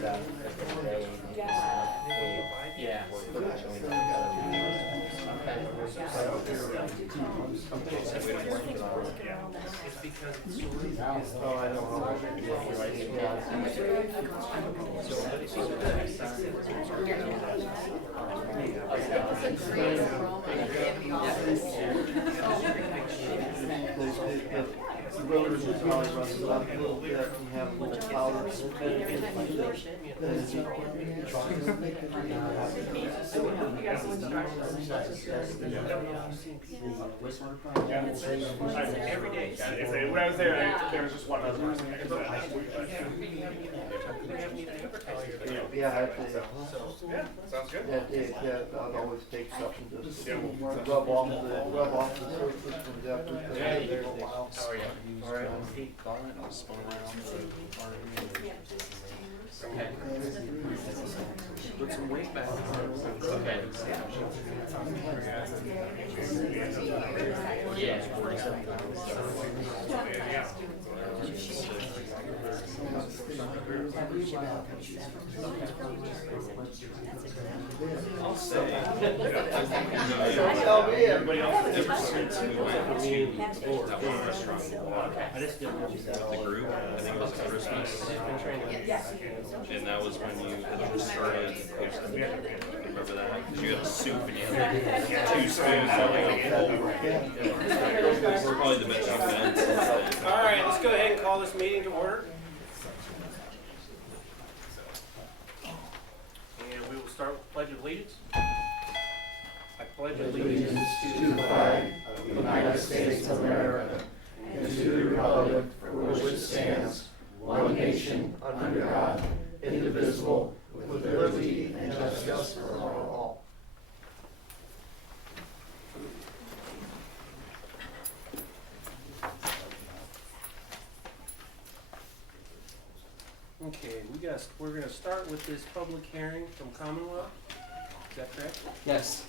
had a day. Yeah. Oh, I know. The rotors will probably run it up a little bit and have a little powder. Every day. When I was there, there was just one other person. Yeah, Yeah, sounds good. I'd always take something just to rub off the surface and definitely. Yeah, there's a while. How are you? All right. I'll spin around Okay. Put some weight back. Okay. Yeah, 47 pounds. I'll say. Everybody else is different. That one restaurant. I just didn't know the group. I think it was Christmas. And that was when you had started. Remember that? Because you had a soup and you had 2 spoons and like a bowl. Probably the best you've done since then. All right, let's go ahead and call this meeting to order. And we will start with the Pledge of Allegiance. I pledge allegiance to the flag of the United States of America and to the republic for which it stands, one nation, under God, indivisible, with liberty and justice for all. Okay, we're going to start with this public hearing from Commonwealth. Is that correct? Yes.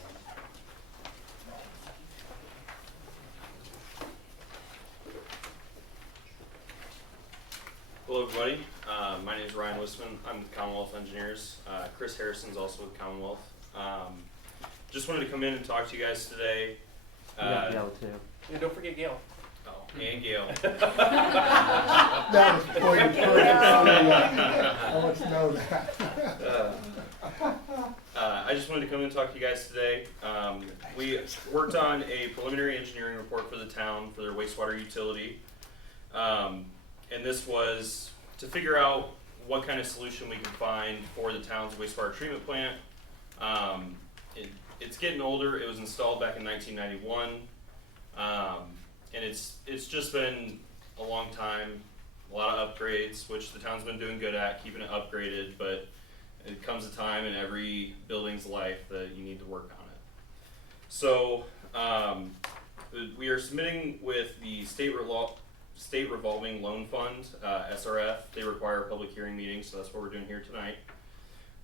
Hello everybody, my name is Ryan Wisman. I'm with Commonwealth Engineers. Chris Harrison's also with Commonwealth. Just wanted to come in and talk to you guys today. Yeah, don't forget Gail. Oh, and Gail. That was before you put it on the, I'll let you know that. I just wanted to come in and talk to you guys today. We worked on a preliminary engineering report for the town for their wastewater utility. And this was to figure out what kind of solution we can find for the town's wastewater treatment plant. It's getting older. It was installed back in 1991. And it's just been a long time, a lot of upgrades, which the town's been doing good at, keeping it upgraded, but it comes a time in every building's life that you need to work on it. So we are submitting with the State Revolving Loan Fund, SRF. They require a public hearing meeting, so that's what we're doing here tonight.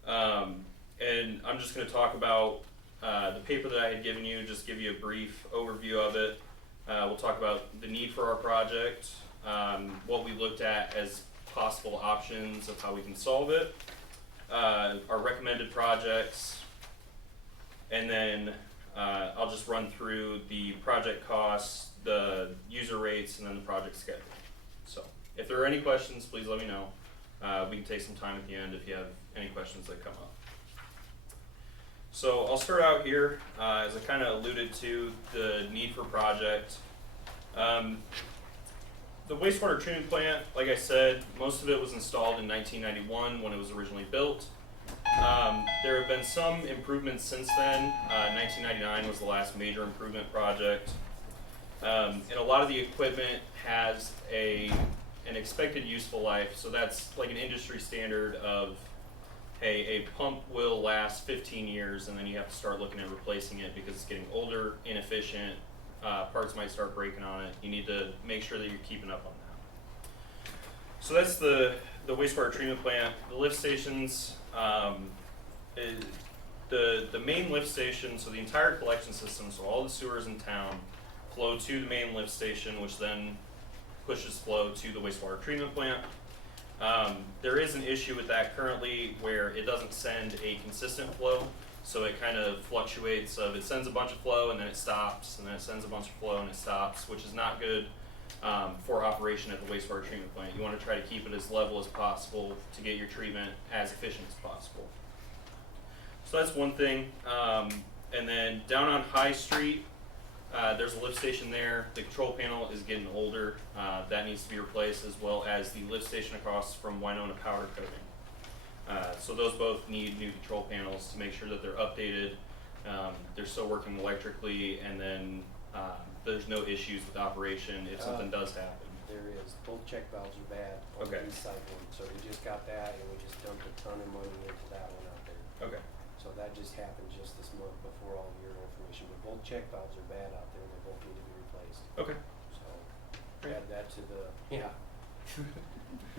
And I'm just going to talk about the paper that I had given you, just give you a brief overview of it. We'll talk about the need for our project, what we looked at as possible options of how we can solve it, our recommended projects, and then I'll just run through the project costs, the user rates, and then the project schedule. So if there are any questions, please let me know. We can take some time at the end if you have any questions that come up. So I'll start out here, as I kind of alluded to, the need for project. The wastewater treatment plant, like I said, most of it was installed in 1991 when it was originally built. There have been some improvements since then. 1999 was the last major improvement project. And a lot of the equipment has an expected useful life, so that's like an industry standard of, hey, a pump will last 15 years and then you have to start looking at replacing it because it's getting older, inefficient, parts might start breaking on it. You need to make sure that you're keeping up on that. So that's the wastewater treatment plant. The lift stations, the main lift station, so the entire collection system, so all the sewers in town flow to the main lift station, which then pushes flow to the wastewater treatment plant. There is an issue with that currently where it doesn't send a consistent flow, so it kind of fluctuates. It sends a bunch of flow and then it stops, and then it sends a bunch of flow and it stops, which is not good for operation at the wastewater treatment plant. You want to try to keep it as level as possible to get your treatment as efficient as possible. So that's one thing. And then down on High Street, there's a lift station there. The control panel is getting older. That needs to be replaced, as well as the lift station across from Winona Powder Coating. So those both need new control panels to make sure that they're updated. They're still working electrically, and then there's no issues with operation if something does happen. There is. Both check valves are bad on Okay. the east side one, so we just got that, and we just dumped a ton of money into that one out there. Okay. So that just happened just this month before all your information, but both check valves are bad out there, they both need to be replaced. Okay. So, add that to the,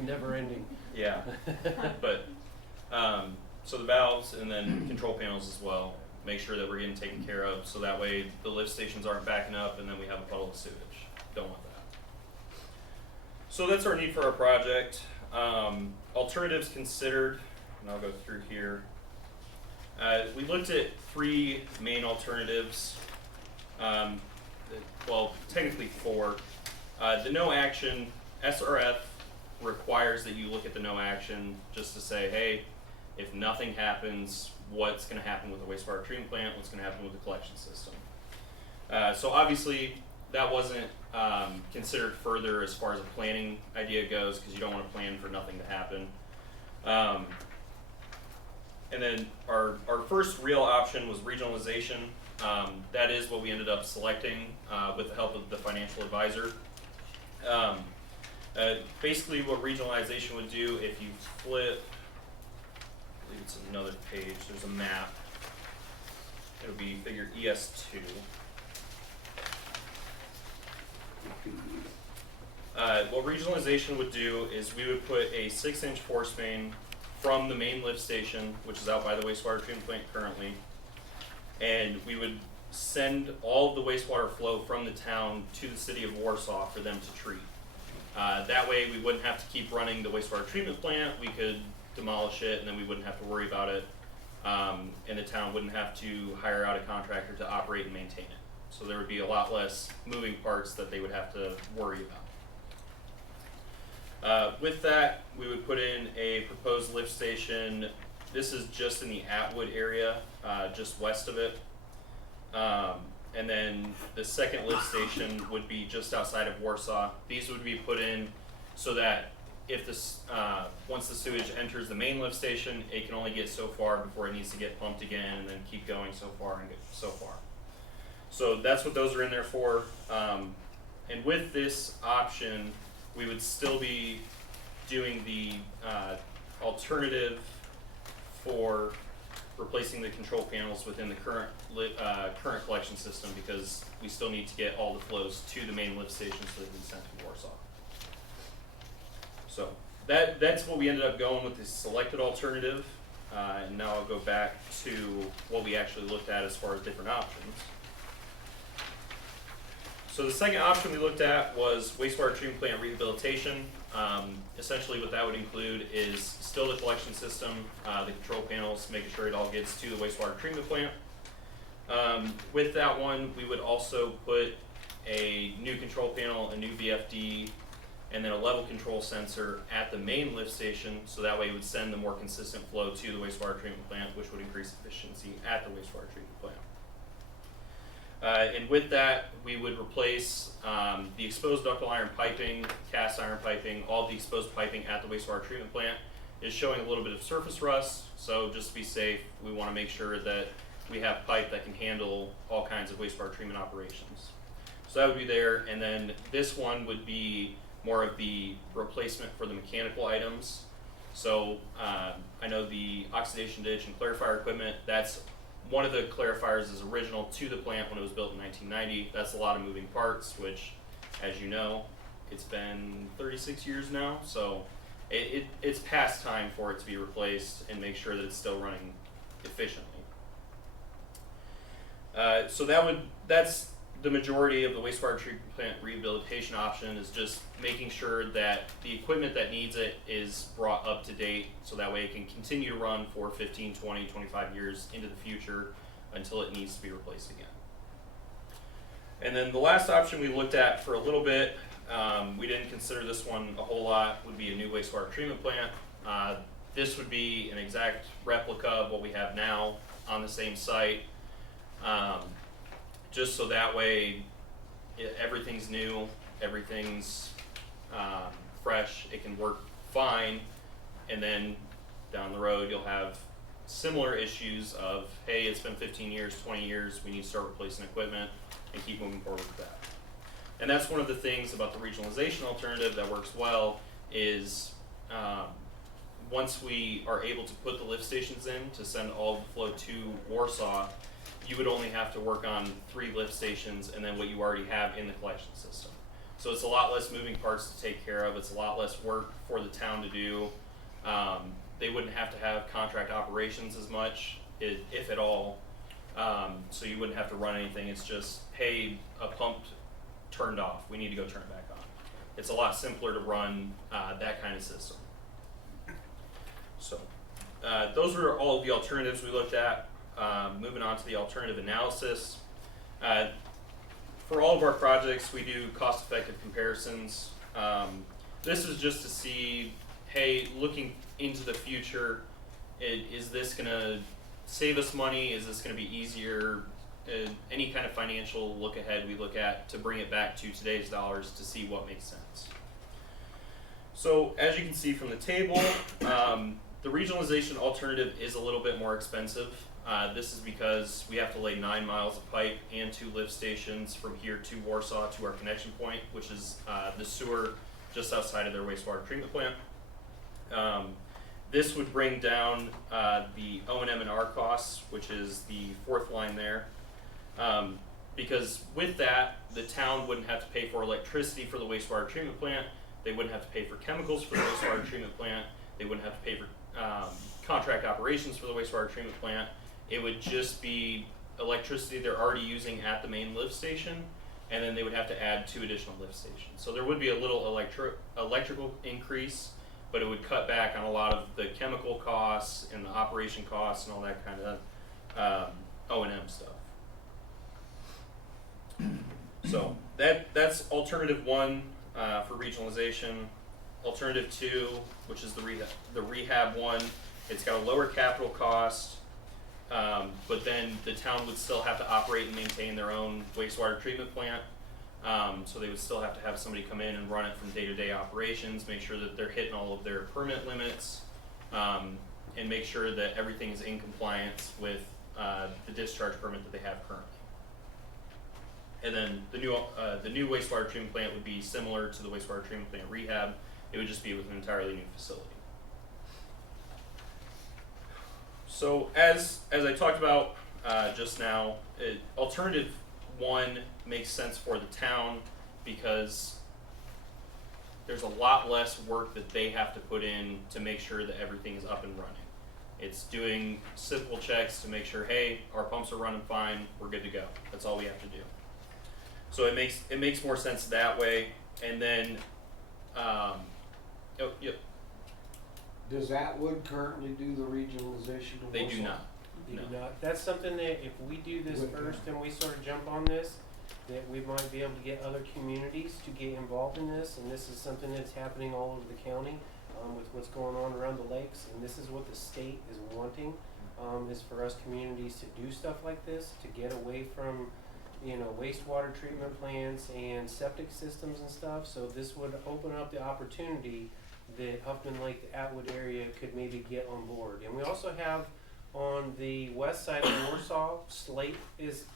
never ending. Yeah. But so the valves and then control panels as well. Make sure that we're getting taken care of, so that way the lift stations aren't backing up and then we have a puddle of sewage. Don't want that. So that's our need for our project. Alternatives considered, and I'll go through here. We looked at 3 main alternatives. Well, technically 4. The no action, SRF requires that you look at the no action just to say, hey, if nothing happens, what's going to happen with the wastewater treatment plant, what's going to happen with the collection system. So obviously that wasn't considered further as far as a planning idea goes, because you don't want to plan for nothing to happen. And then our first real option was regionalization. That is what we ended up selecting with the help of the financial advisor. Basically what regionalization would do, if you flip, I believe it's another page, there's a map. It'll be figure ES2. What regionalization would do is we would put a 6-inch force main from the main lift station, which is out by the wastewater treatment plant currently, and we would send all of the wastewater flow from the town to the city of Warsaw for them to treat. That way we wouldn't have to keep running the wastewater treatment plant. We could demolish it and then we wouldn't have to worry about it, and the town wouldn't have to hire out a contractor to operate and maintain it. So there would be a lot less moving parts that they would have to worry about. With that, we would put in a proposed lift station. This is just in the Atwood area, just west of it. And then the second lift station would be just outside of Warsaw. These would be put in so that if this, once the sewage enters the main lift station, it can only get so far before it needs to get pumped again and then keep going so far and get so far. So that's what those are in there for. And with this option, we would still be doing the alternative for replacing the control panels within the current collection system, because we still need to get all the flows to the main lift station so they can be sent to Warsaw. So that's what we ended up going with, this selected alternative. And now I'll go back to what we actually looked at as far as different options. So the second option we looked at was wastewater treatment plant rehabilitation. Essentially what that would include is still the collection system, the control panels, making sure it all gets to the wastewater treatment plant. With that one, we would also put a new control panel, a new VFD, and then a level control sensor at the main lift station, so that way it would send the more consistent flow to the wastewater treatment plant, which would increase efficiency at the wastewater treatment plant. And with that, we would replace the exposed ductile iron piping, cast iron piping. All the exposed piping at the wastewater treatment plant is showing a little bit of surface rust, so just to be safe, we want to make sure that we have pipe that can handle all kinds of wastewater treatment operations. So that would be there, and then this one would be more of the replacement for the mechanical items. So I know the oxidation ditch and clarifier equipment, that's one of the clarifiers is original to the plant when it was built in 1990. That's a lot of moving parts, which, as you know, it's been 36 years now, so it's past time for it to be replaced and make sure that it's still running efficiently. So the majority of the wastewater treatment plant rehabilitation option is just making sure that the equipment that needs it is brought up to date, so that way it can continue to run for 15, 20, 25 years into the future until it needs to be replaced again. And then the last option we looked at for a little bit, we didn't consider this one a whole lot, would be a new wastewater treatment plant. This would be an exact replica of what we have now on the same site. Just so that way everything's new, everything's fresh, it can work fine, and then down the road you'll have similar issues of, hey, it's been 15 years, 20 years, we need to start replacing equipment and keep moving forward with that. And that's one of the things about the regionalization alternative that works well is once we are able to put the lift stations in to send all of the flow to Warsaw, you would only have to work on 3 lift stations and then what you already have in the collection system. So it's a lot less moving parts to take care of, it's a lot less work for the town to do. They wouldn't have to have contract operations as much, if at all. So you wouldn't have to run anything, it's just, hey, a pump turned off, we need to go turn it back on. It's a lot simpler to run that kind of system. So those were all of the alternatives we looked at. Moving on to the alternative analysis. For all of our projects, we do cost-effective comparisons. This is just to see, hey, looking into the future, is this going to save us money? Is this going to be easier? Any kind of financial look ahead we look at to bring it back to today's dollars to see what makes sense. So as you can see from the table, the regionalization alternative is a little bit more expensive. This is because we have to lay 9 miles of pipe and 2 lift stations from here to Warsaw to our connection point, which is the sewer just outside of their wastewater treatment plant. This would bring down the O&M and R costs, which is the 4th line there. Because with that, the town wouldn't have to pay for electricity for the wastewater treatment plant, they wouldn't have to pay for chemicals for the wastewater treatment plant, they wouldn't have to pay for contract operations for the wastewater treatment plant. It would just be electricity they're already using at the main lift station, and then they would have to add 2 additional lift stations. So there would be a little electrical increase, but it would cut back on a lot of the chemical costs and the operation costs and all that kind of O&M stuff. So that's alternative 1 for regionalization. Alternative 2, which is the rehab one, it's got a lower capital cost, but then the town would still have to operate and maintain their own wastewater treatment plant. So they would still have to have somebody come in and run it from day-to-day operations, make sure that they're hitting all of their permit limits, and make sure that everything is in compliance with the discharge permit that they have currently. And then the new wastewater treatment plant would be similar to the wastewater treatment plant rehab. It would just be with an entirely new facility. So as I talked about just now, alternative 1 makes sense for the town because there's a lot less work that they have to put in to make sure that everything is up and running. It's doing simple checks to make sure, hey, our pumps are running fine, we're good to go. That's all we have to do. So it makes more sense that way. And then, Does Atwood currently do the regionalization of they Warsaw? do not. They No. do not. That's something that if we do this first and we sort of jump on this, that we might be able to get other communities to get involved in this. And this is something that's happening all over the county with what's going on around the lakes. And this is what the state is wanting, is for us communities to do stuff like this, to get away from, wastewater treatment plants and septic systems and stuff. So this would open up the opportunity that Huffman Lake, the Atwood area could maybe get on board. And we also have on the west side of Warsaw, Slate is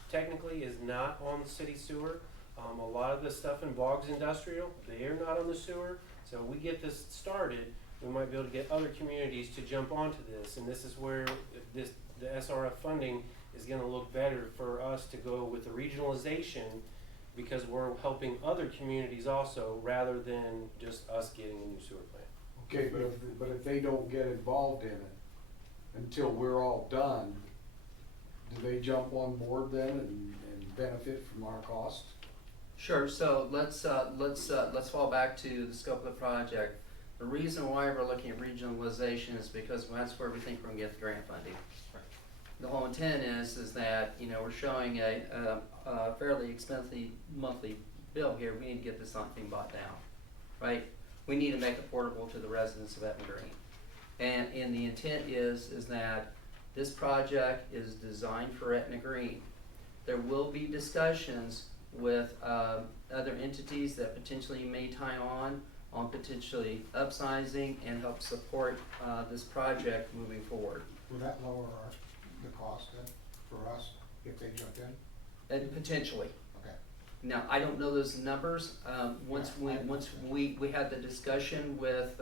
not on the city sewer. A lot of the stuff in Boggs Industrial, they are not on the sewer. So we get this started, we might be able to get other communities to jump onto this. And this is where the SRF funding is going to look better for us to go with the regionalization, because we're helping other communities also, rather than just us getting a new sewer plant. Okay, but if they don't get involved in it until we're all done, do they jump on board then and benefit from our cost? Sure, so let's fall back to the scope of the project. The reason why we're looking at regionalization is because that's where we think we're gonna get the grant funding. The whole intent is that, you know, we're showing a fairly expensive monthly bill here, we need to get this thing bought down, right? We need to make it affordable to the residents of Etna Green. And the intent is that this project is designed for Etna Green. There will be discussions with other entities that potentially may tie on potentially upsizing and help support this project moving forward. Will that lower the cost then for us if they jump in? And potentially. Okay. Now, I don't know those numbers. Once we had the discussion with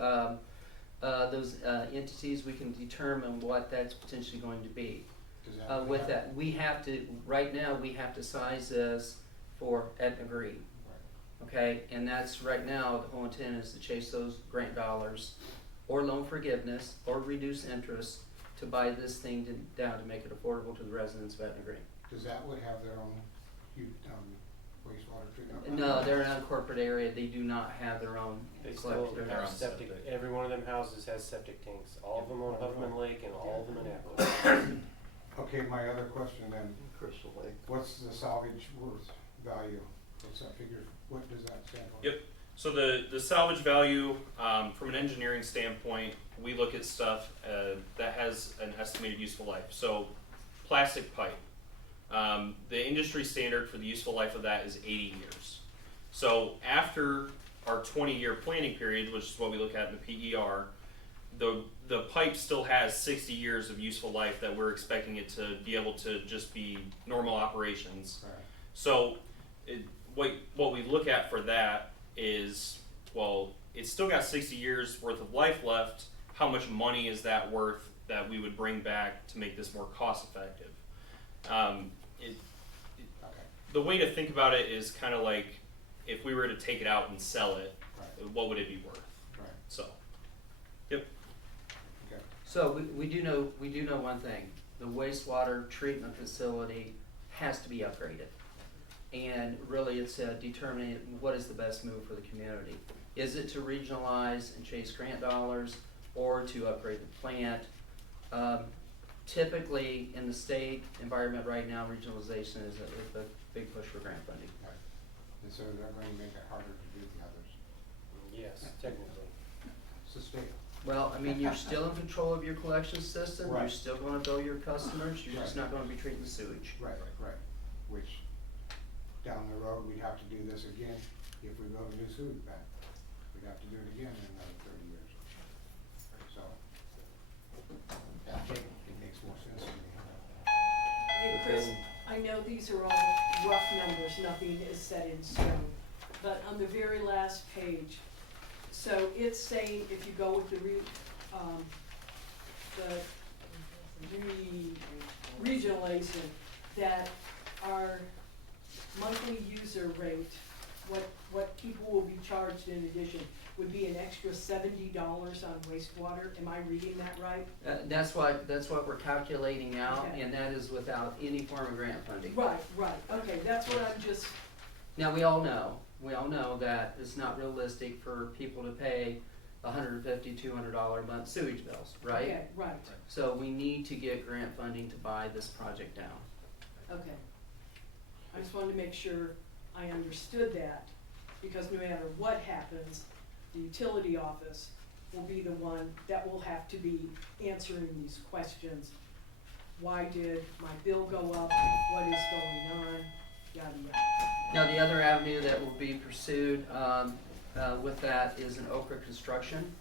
those entities, we can determine what that's potentially going to be. Does that With that, we have to, right now, we have to size this for Etna Green. Okay, and that's right now, the whole intent is to chase those grant dollars or loan forgiveness or reduce interest to buy this thing down to make it affordable to the residents of Etna Green. Does that would have their own wastewater treatment? No, they're in a corporate area, they do not have their own They still collector. have septic, every one of them houses has septic tanks, all of them on Huffman Lake and all of them in Appleton. Okay, my other question then, Crystal Lake. what's the salvage worth value? What's that figure, what does that stand for? Yep. So the salvage value, from an engineering standpoint, we look at stuff that has an estimated useful life. So plastic pipe, the industry standard for the useful life of that is 80 years. So after our 20-year planning period, which is what we look at in the PER, the pipe still has 60 years of useful life that we're expecting it to be able to just be normal operations. Right. So what we look at for that is, well, it's still got 60 years worth of life left. How much money is that worth that we would bring back to make this more cost effective? Okay. The way to think about it is kind of like if we were to take it out and sell it, Right. what would it be worth? Right. So, yep. Okay. So we do know one thing, the wastewater treatment facility has to be upgraded. And really it's determining what is the best move for the community. Is it to regionalize and chase grant dollars or to upgrade the plant? Typically in the state environment right now, regionalization is a big push for grant funding. Right. And so they're going to make it harder to do the others. Yes, technically. Sustain. Well, I mean, you're still in control of your collection system, you're Right. still gonna bill your customers, you're just Right. not gonna be treating the sewage. Right, which down the road, we'd have to do this again if we build a new sewage plant. We'd have to do it again in another 30 years. So, I think it makes more sense to me. Hey, Chris, I know these are all rough numbers, nothing is set in stone, but on the very last page, so it's saying if you go with the regionalization, that our monthly user rate, what people will be charged in addition, would be an extra $70 on wastewater, am I reading that right? That's what we're calculating out, Okay. and that is without any form of grant funding. Right, okay, that's what I'm just, Now, we all know that it's not realistic for people to pay $150, $200 a month sewage bills, right? okay, right, So we need to get grant funding to buy this project down. okay. I just wanted to make sure I understood that, because no matter what happens, the utility office will be the one that will have to be answering these questions. Why did my bill go up? What is going on? Yada, yada. Now, the other avenue that will be pursued with that is an Okra construction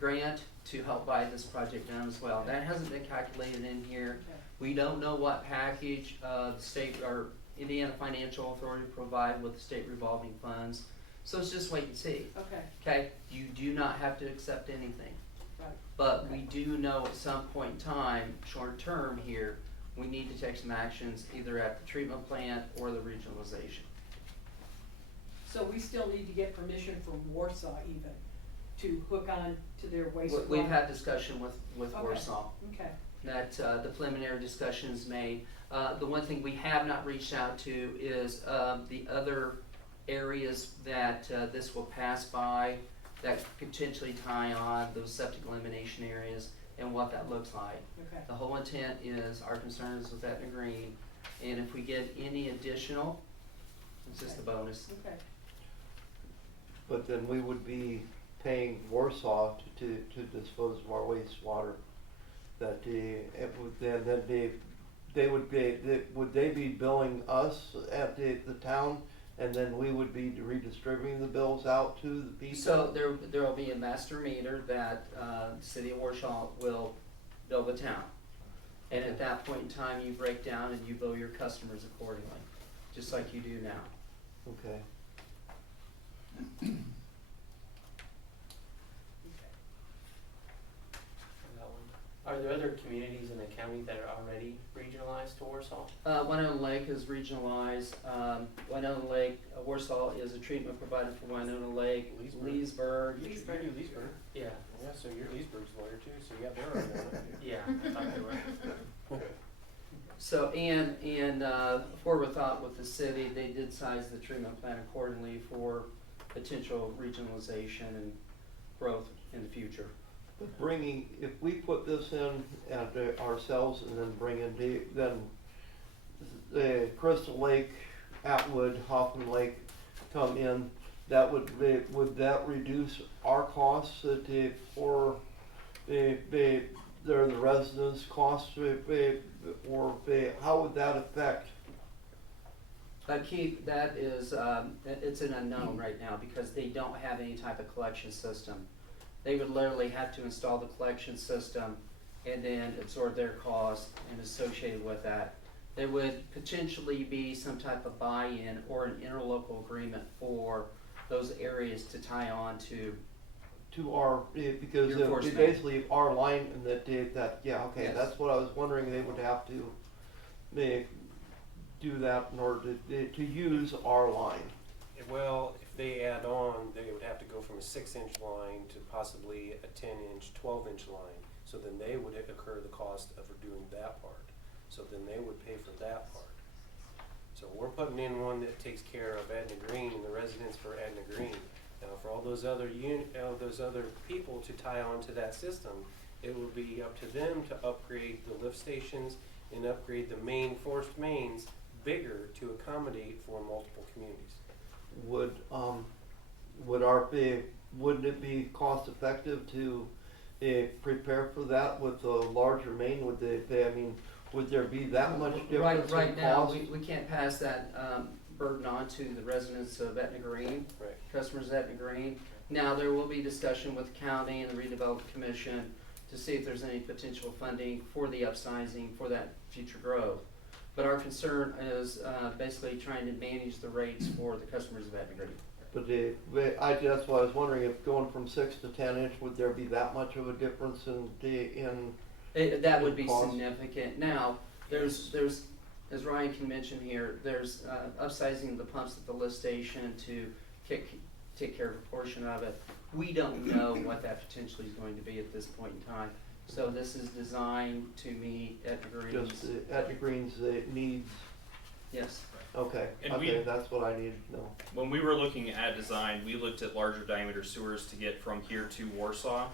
grant to help buy this project down as well. That hasn't been calculated in here. Okay. We don't know what package the state or Indiana Financial Authority provide with the state revolving funds. So it's just wait and see. Okay, Okay, you do not have to accept anything. right, But we do know at some point in time, short term here, we need to take some actions either at the treatment plant or the regionalization. so we still need to get permission from Warsaw even to hook on to their wastewater? We've had discussion with Okay. Warsaw. Okay, that the preliminary discussions made. The one thing we have not reached out to is the other areas that this will pass by that could potentially tie on those septic elimination areas and what that looks like. Okay. The whole intent is, our concern is with Etna Green, and if we get any additional, it's just a bonus. Okay. But then we would be paying Warsaw to dispose of our wastewater. That it would then they would be billing us at the town, and then we would be redistributing the bills out to the people? So there will be a master meter that the city of Warsaw will bill the town. And at that point in time, you break down and you bill your customers accordingly, just like you do now. Okay. Are there other communities in the county that are already regionalized to Warsaw? Winona Lake is regionalized. Winona Lake, Warsaw is a treatment provider for Winona Lake. Leesburg. Leesburg. You do Leesburg. Yeah. Yeah, so you're Leesburg's lawyer too, so yeah, they're already on it. Yeah, I thought they were. So, and forward thought with the city, they did size the treatment plant accordingly for potential regionalization and growth in the future. But if we put this in at ourselves and then bring in the Crystal Lake, Atwood, Hoffman Lake come in, would that reduce our costs for the residents' costs, or how would that affect? Keith, that is, it's an unknown right now because they don't have any type of collection system. They would literally have to install the collection system and then absorb their cost and associated with that. There would potentially be some type of buy-in or an interlocal agreement for those areas to tie on to our, because Your force main. basically our line and yeah, okay, Yes. that's what I was wondering, they would have to do that in order to use our line. Well, if they add on, they would have to go from a 6-inch line to possibly a 10-inch, 12-inch line. So then they would incur the cost of doing that part. So then they would pay for that part. So we're putting in one that takes care of Etna Green and the residents for Etna Green. Now, for all those other people to tie on to that system, it would be up to them to upgrade the lift stations and upgrade the main forced mains bigger to accommodate for multiple communities. Wouldn't it be cost effective to prepare for that with a larger main? Would there be that much difference right in now, cost? we can't pass that burden on to the residents of Etna Green, Right. customers of Etna Green. Now, there will be discussion with the county and the redevelopment commission to see if there's any potential funding for the upsizing for that future growth. But our concern is basically trying to manage the rates for the customers of Etna Green. But that's why I was wondering, if going from 6 to 10 inch, would there be that much of a difference That would be cost? significant. Now, there's, as Ryan can mention here, there's upsizing the pumps at the lift station to take care of a portion of it. We don't know what that potentially is going to be at this point in time. So this is designed to meet Etna Green's. just Etna Green's needs? Yes. Okay, And okay, that's what I needed to know. When we were looking at design, we looked at larger diameter sewers to get from here to Warsaw,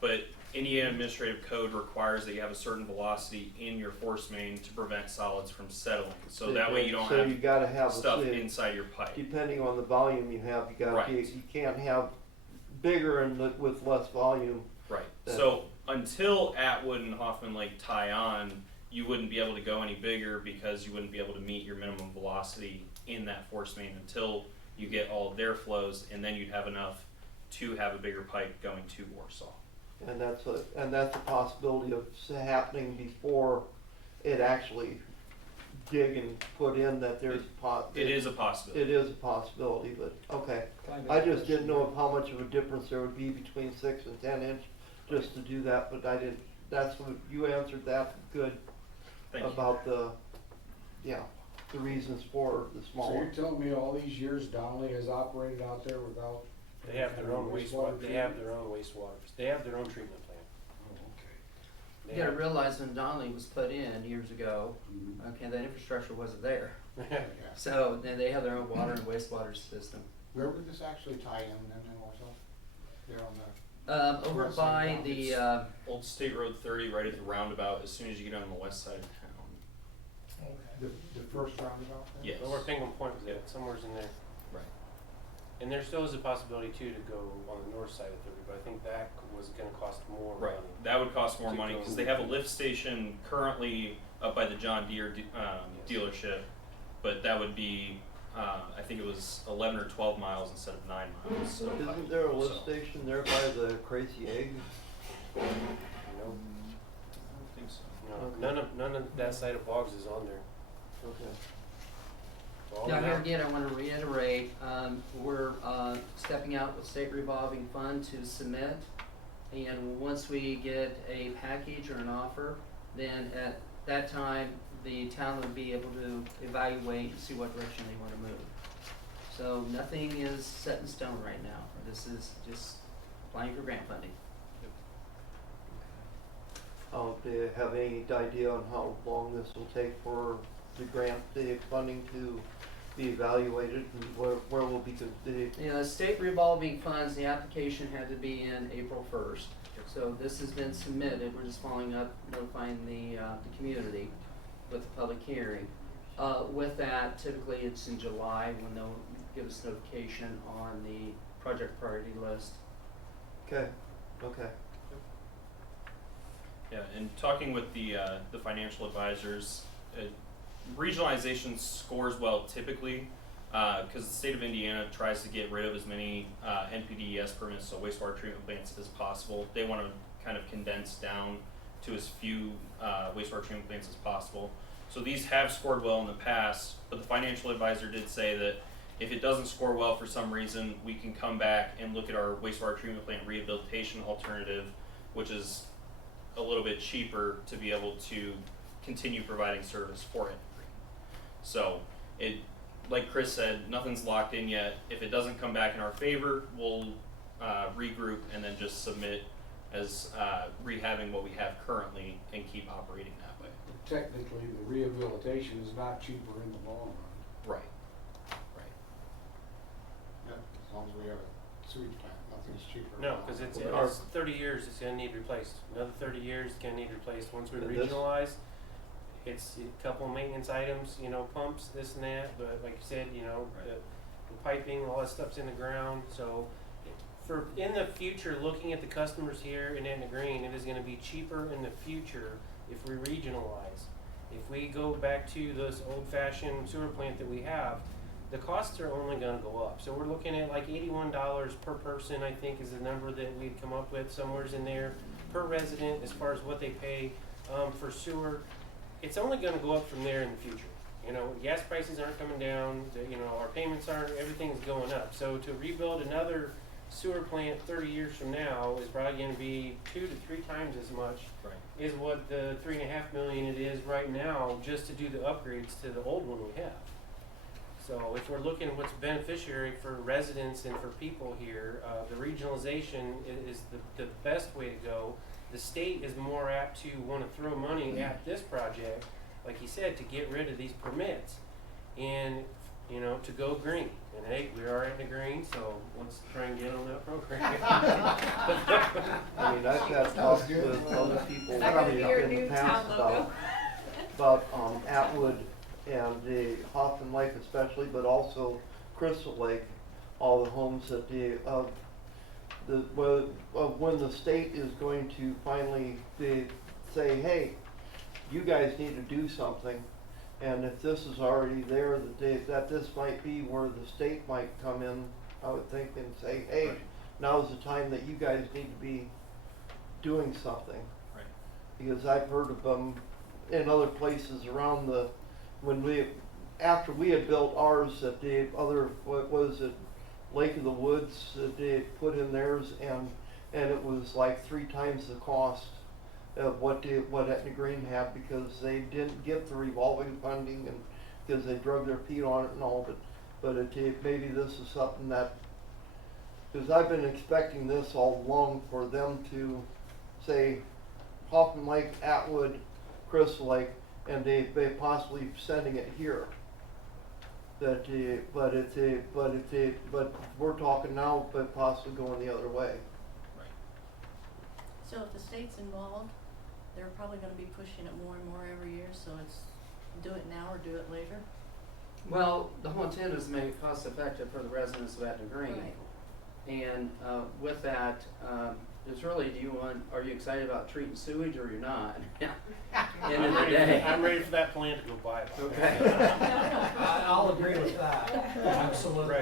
but Indiana administrative code requires that you have a certain velocity in your force main to prevent solids from settling. So that way you don't So you have gotta have stuff inside your pipe. depending on the volume you have, Right. you can't have bigger and with less volume. Right. Yeah. So until Atwood and Hoffman Lake tie on, you wouldn't be able to go any bigger because you wouldn't be able to meet your minimum velocity in that force main until you get all of their flows, and then you'd have enough to have a bigger pipe going to Warsaw. And that's a possibility of happening before it actually dig and put in, that there's It is a possibility. It is a possibility, but, okay. I just didn't know how much of a difference there would be between 6 and 10 inch just to do that, but I didn't, that's what, you answered that good Thank you. about the reasons for the small So you're one. telling me all these years Donnelly has operated out there without? They have their own wastewater, treatment? they have their own wastewater, they have their own treatment plant. Oh, okay. They You gotta realize when Donnelly was put in years ago, okay, that infrastructure wasn't there. Yeah. So, then they have their own water and wastewater system. Where would this actually tie in then in Warsaw? There on the, Over West side by of the, Old State Road 30, right at the roundabout, as soon as you get on the west side of town. the first roundabout there? Yes. But where Penguin Point was at, somewhere's in there. Right. And there still is a possibility too to go on the north side of 30, but I think that was gonna cost more Right. money. That would cost more To money go- because they have a lift station currently up by the John Deere dealership, but that would be, I think it was 11 or 12 miles instead of 9 miles. So, Isn't there a lift so- station there by the Crazy Egg? No, I don't think so. no, none of that side of Boggs is on there. Okay. All now the here map- again, I wanna reiterate, we're, stepping out with state revolving fund to submit. And once we get a package or an offer, then at that time, the town would be able to evaluate and see what direction they wanna move. So nothing is set in stone right now. This is just applying for grant funding. Do you have any idea on how long this will take for the grant, the funding to be evaluated and where will be the, You know, state revolving funds, the application had to be in April 1st. So this has been submitted, we're just following up, notifying the community with the public hearing. With that, typically it's in July when they'll give us notification on the project priority list. okay, okay. Yeah, and talking with the financial advisors, regionalization scores well typically because the state of Indiana tries to get rid of as many NPDES permits, so wastewater treatment plants, as possible. They want to kind of condense down to as few wastewater treatment plants as possible. So these have scored well in the past, but the financial advisor did say that if it doesn't score well for some reason, we can come back and look at our wastewater treatment plant rehabilitation alternative, which is a little bit cheaper to be able to continue providing service for it. So it, like Chris said, nothing's locked in yet. If it doesn't come back in our favor, we'll regroup and then just submit as rehabbing what we have currently and keep operating that way. Technically, the rehabilitation is not cheaper in the long run. Right. Right. Yeah, as long as we have a sewage plant, nothing's cheaper. No, cause it's 30 years, it's gonna need replaced. Another 30 years, it's gonna need replaced. Once we And this- regionalize, it's a couple maintenance items, you know, pumps, this and that, but like you said, you know, Right. the piping, all that stuff's in the ground, so for in the future, looking at the customers here in Etna Green, it is gonna be cheaper in the future if we regionalize. If we go back to this old-fashioned sewer plant that we have, the costs are only gonna go up. So we're looking at like $81 per person, I think, is the number that we'd come up with, somewhere's in there, per resident, as far as what they pay for sewer. It's only gonna go up from there in the future. You know, gas prices aren't coming down, you know, our payments aren't, everything's going up. So to rebuild another sewer plant 30 years from now is probably gonna be 2 to 3 times as much Right. is what the $3.5 million it is right now, just to do the upgrades to the old one we have. So if we're looking at what's beneficiary for residents and for people here, the regionalization is the best way to go. The state is more apt to want to throw money at this project, like you said, to get rid of these permits and, you know, to go green. And hey, we are in the green, so let's try and get on that program. I mean, I've had talks with other people Is that gonna be your in the new past town logo? about Atwood and the Hoffman Lake especially, but also Crystal Lake, all the homes that when the state is going to finally say, hey, you guys need to do something, and if this is already there, that this might be where the state might come in, I would think, and say, hey, Right. now's the time that you guys need to be doing something. Right. Because I've heard of them in other places around after we had built ours, that the other, what was it, Lake of the Woods, that they had put in theirs, and it was like 3 times the cost of what Etna Green had, because they didn't get the revolving funding, and because they drug their feet on it and all, but maybe this is something that, because I've been expecting this all along for them to say, Hoffman Lake, Atwood, Crystal Lake, and they possibly sending it here. That, but we're talking now, but possibly going the other way. So if the state's involved, they're probably gonna be pushing it more and more every year, so it's do it now or do it later. Well, the whole intent is to make it cost effective for the residents of Etna Green. Right. And with that, it's really, are you excited about treating sewage or you're not? End of the day. I'm ready for that plant to go bye-bye. Okay. I'll agree with that, absolutely.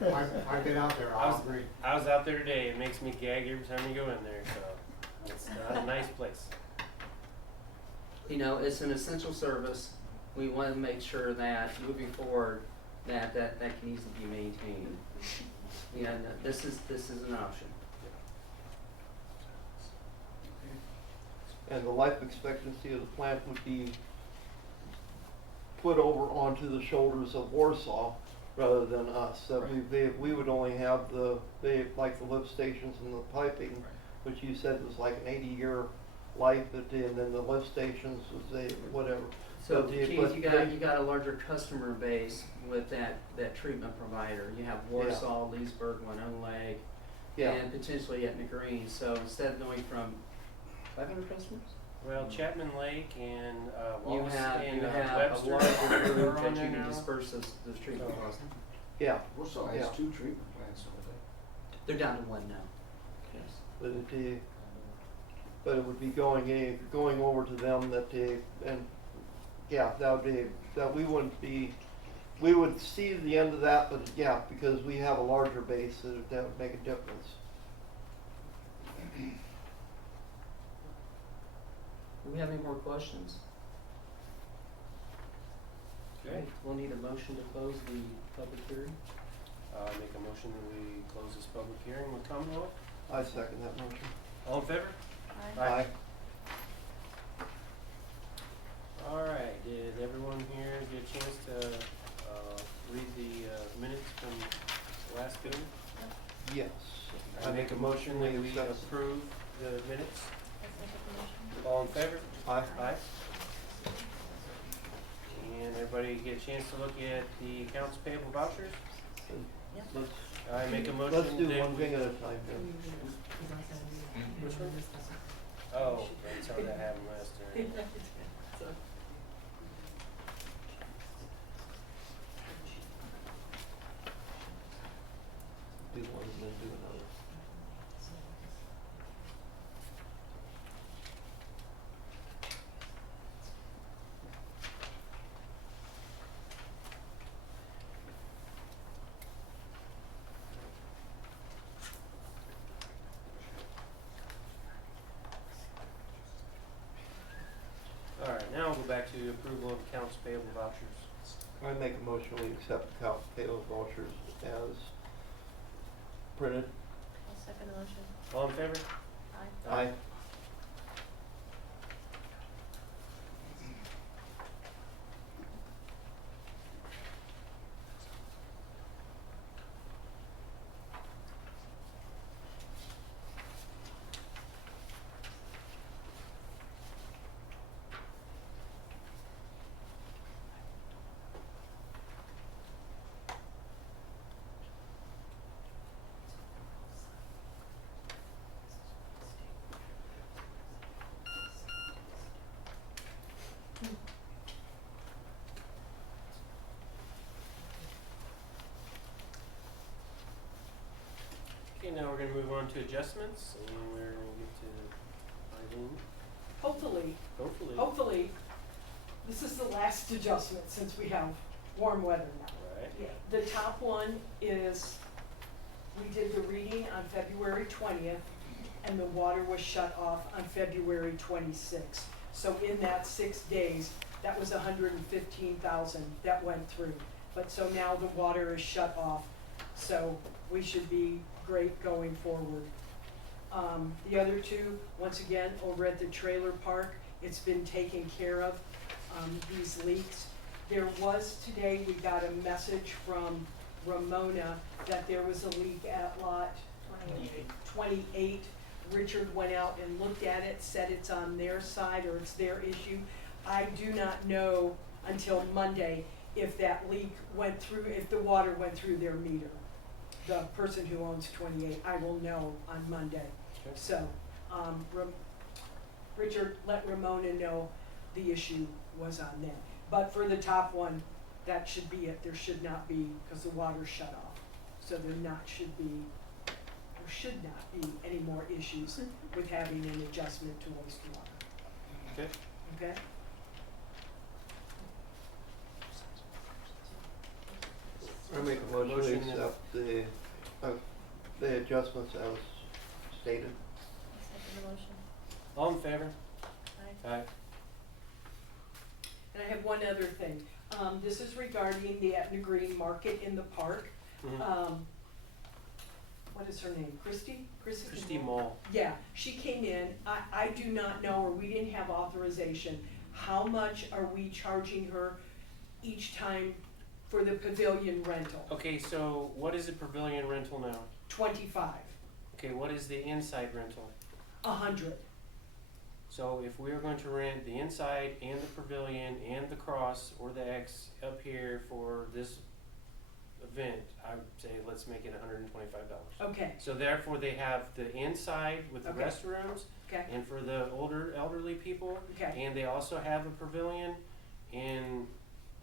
Right. I've been out there, I was, I'll agree. I was out there today, it makes me gag every time you go in there, so it's not a nice place. You know, it's an essential service. We want to make sure that moving forward, that can easily be maintained. And this is an option. And the life expectancy of the plant would be put over onto the shoulders of Warsaw rather than us. That we would only have like the lift stations and the piping, which you said was like an 80-year life, and then the lift stations was whatever. So But Keith, but you got a larger customer base with that treatment provider. You have Warsaw, Leesburg, Winona Lake, Yeah. and potentially Etna Green. So instead of going from 500 customers, Well, Chapman Lake and, you Wallace have and a Webster larger are group on that you there can now. disperse those treatment So- costs. Yeah, Warsaw has has Yeah. 2 treatment plants over there. They're down to one now. Yes. but it would be going over to them and yeah, that we wouldn't be, we would see the end of that, but yeah, because we have a larger base, that would make a difference. Do we have any more questions? Okay. We'll need a motion to close the public hearing. Make a motion that we close this public hearing with Commonwealth. I second that motion. All in favor? Aye. All right, did everyone here get a chance to, read the, minutes from the last meeting? Yes. I make a motion that we accept- approve the minutes. I second the motion. All in favor? Aye. Aye. And everybody get a chance to look at the accounts payable vouchers? Yep. Let's, I make a motion let's do that one we- thing at a time then. Which one? Oh, that's how that happened last time. Do one and then do another. All right, now we'll go back to approval of accounts payable vouchers. I make a motion we accept account payable vouchers as printed. I'll second the motion. All in favor? Aye. Aye. Okay, now we're gonna move on to adjustments, and we're gonna get to Eileen, Hopefully, hopefully. this is the last adjustment since we have warm weather now. Right. The top one is, we did the reading on February 20th, and the water was shut off on February 26th. So in that 6 days, that was 115,000 that went through. But so now the water is shut off, so we should be great going forward. The other two, once again, over at the trailer park, it's been taken care of, these leaks. There was today, we got a message from Ramona that there was a leak at lot 28, Richard went out and looked at it, said it's on their side or it's their issue. I do not know until Monday if that leak went through, if the water went through their meter. The person who owns 28, I will know on Monday. Okay. So, Richard let Ramona know the issue was on them. But for the top one, that should be it. There should not be, because the water's shut off. So there should not be any more issues with having an adjustment to wastewater. Okay. Okay? I make a motion Motion to and- accept the adjustments as stated. Second the motion. All in favor? Aye. Aye. And I have one other thing. This is regarding the Etna Green Market in the park. Mhm. What is her name? Christy? Christy Mall. Yeah, she came in. I do not know, or we didn't have authorization. How much are we charging her each time for the pavilion rental? Okay, so what is the pavilion rental now? 25, Okay, what is the inside rental? 100. So if we are going to rent the inside and the pavilion and the cross or the X up here for this event, I would say let's make it $125. Okay, So therefore they have the inside with the Okay. restrooms okay, and for the older elderly people. okay. And they also have a pavilion and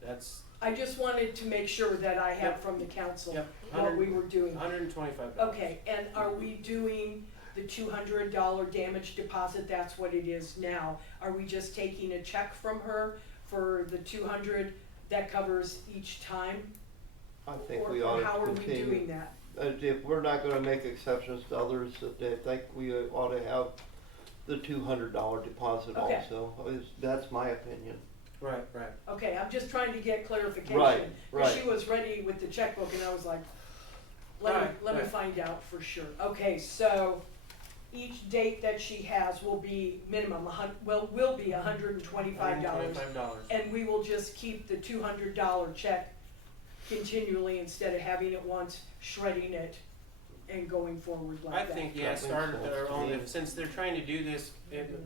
that's, I just wanted to make sure that I have Yep. from the council yep, what we were doing. $125. Okay, and are we doing the $200 damage deposit? That's what it is now. Are we just taking a check from her for the 200 that covers each time? I think Or we ought how to are we continue. doing that? If we're not gonna make exceptions to others, I think we ought to have the $200 deposit Okay. also. That's my opinion. Right, right. Okay, I'm just trying to get clarification. Right, Because she right. was ready with the checkbook and I was like, Right, let me right. find out for sure. Okay, so each date that she has will be minimum, will be $125. $125. And we will just keep the $200 check continually instead of having it once, shredding it, and going forward I like that. think, yeah, That makes start sense their to own, me. since they're trying to do this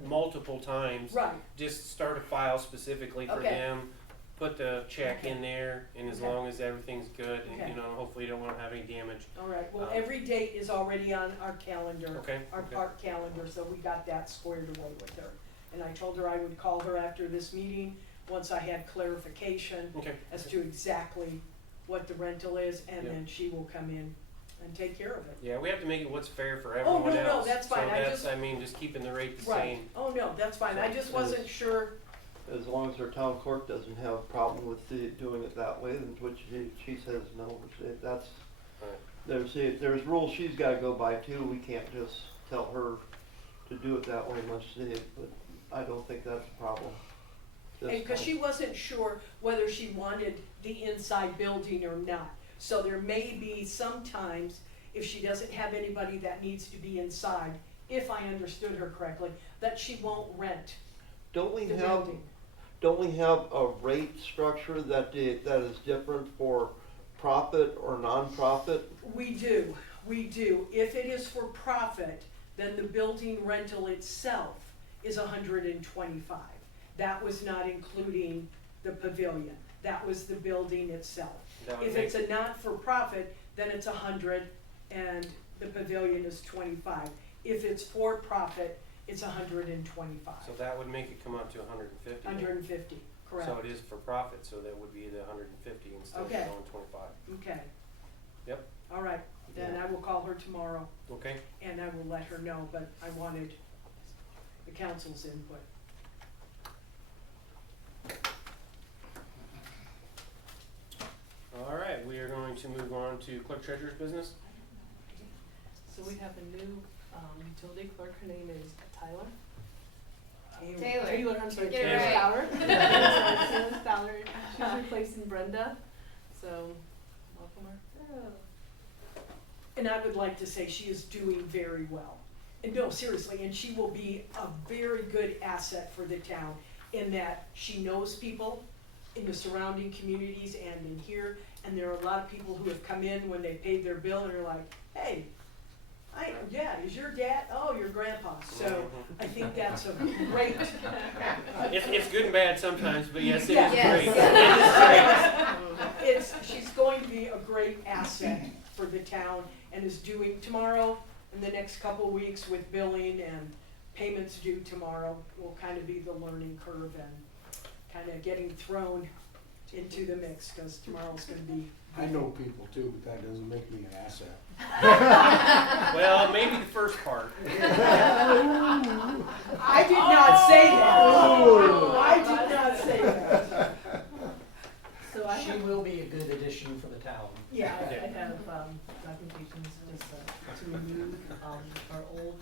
multiple times, Right, just start a file specifically for Okay. them, put the check in there, and as Okay. long as everything's good, and, Okay. you know, hopefully you don't wanna have any damage. all right. Well, Um, every date is already on our calendar. Okay, Our okay. park calendar, so we got that squared away with her. And I told her I would call her after this meeting, once I had clarification Okay, as to exactly what the rental is, and Yeah. then she will come in and take care of it. yeah, we have to make it what's fair for Oh, everyone no, no, else. that's fine. I just- So that's, I mean, just keeping the rate the Right, same. oh, no, that's fine, I So, just wasn't sure, As long as our town clerk doesn't have a problem with doing it that way, then which she says no, which that's, Right. there's rules she's gotta go by too. We can't just tell her to do it that way unless but I don't think that's a problem. This and, cause time. she wasn't sure whether she wanted the inside building or not. So there may be sometimes, if she doesn't have anybody that needs to be inside, if I understood her correctly, that she won't rent Don't we the have, building. don't we have a rate structure that is different for profit or nonprofit? We do. If it is for profit, then the building rental itself is $125. That was not including the pavilion. That was the building itself. That would If make- it's a not-for-profit, then it's 100 and the pavilion is 25. If it's for profit, it's 125. So that would make it come out to 150. 150, correct. So it is for profit, so that would be the 150 instead of Okay. the 125. Okay. Yep. All right, then Yeah. I will call her tomorrow Okay? and I will let her know, but I wanted the council's input. All right, we are going to move on to clerk treasurer's business. So we have a new utility clerk, her name is Tyler. Taylor. I'm sorry, Get it Taylor right. Fowler. Sorry, Taylor Fowler, she's replacing Brenda, so welcome her. And I would like to say she is doing very well. And no, seriously, and she will be a very good asset for the town in that she knows people in the surrounding communities and in here. And there are a lot of people who have come in when they paid their bill and are like, hey, Yeah, is your dad, oh, your grandpa, so I think that's a great. It's good and bad sometimes, but yes, it is Yes. great. It's, she's going to be a great asset for the town and is doing tomorrow and the next couple of weeks with billing and payments due tomorrow will kind of be the learning curve and kind of getting thrown into the mix, cause tomorrow's gonna be. I know people too, but that doesn't make me an asset. Well, maybe the first part. I did not say that. Oh. I did not say that. So I She have, will be a good addition for the town. Yeah. I have, documentations just, to remove, our old,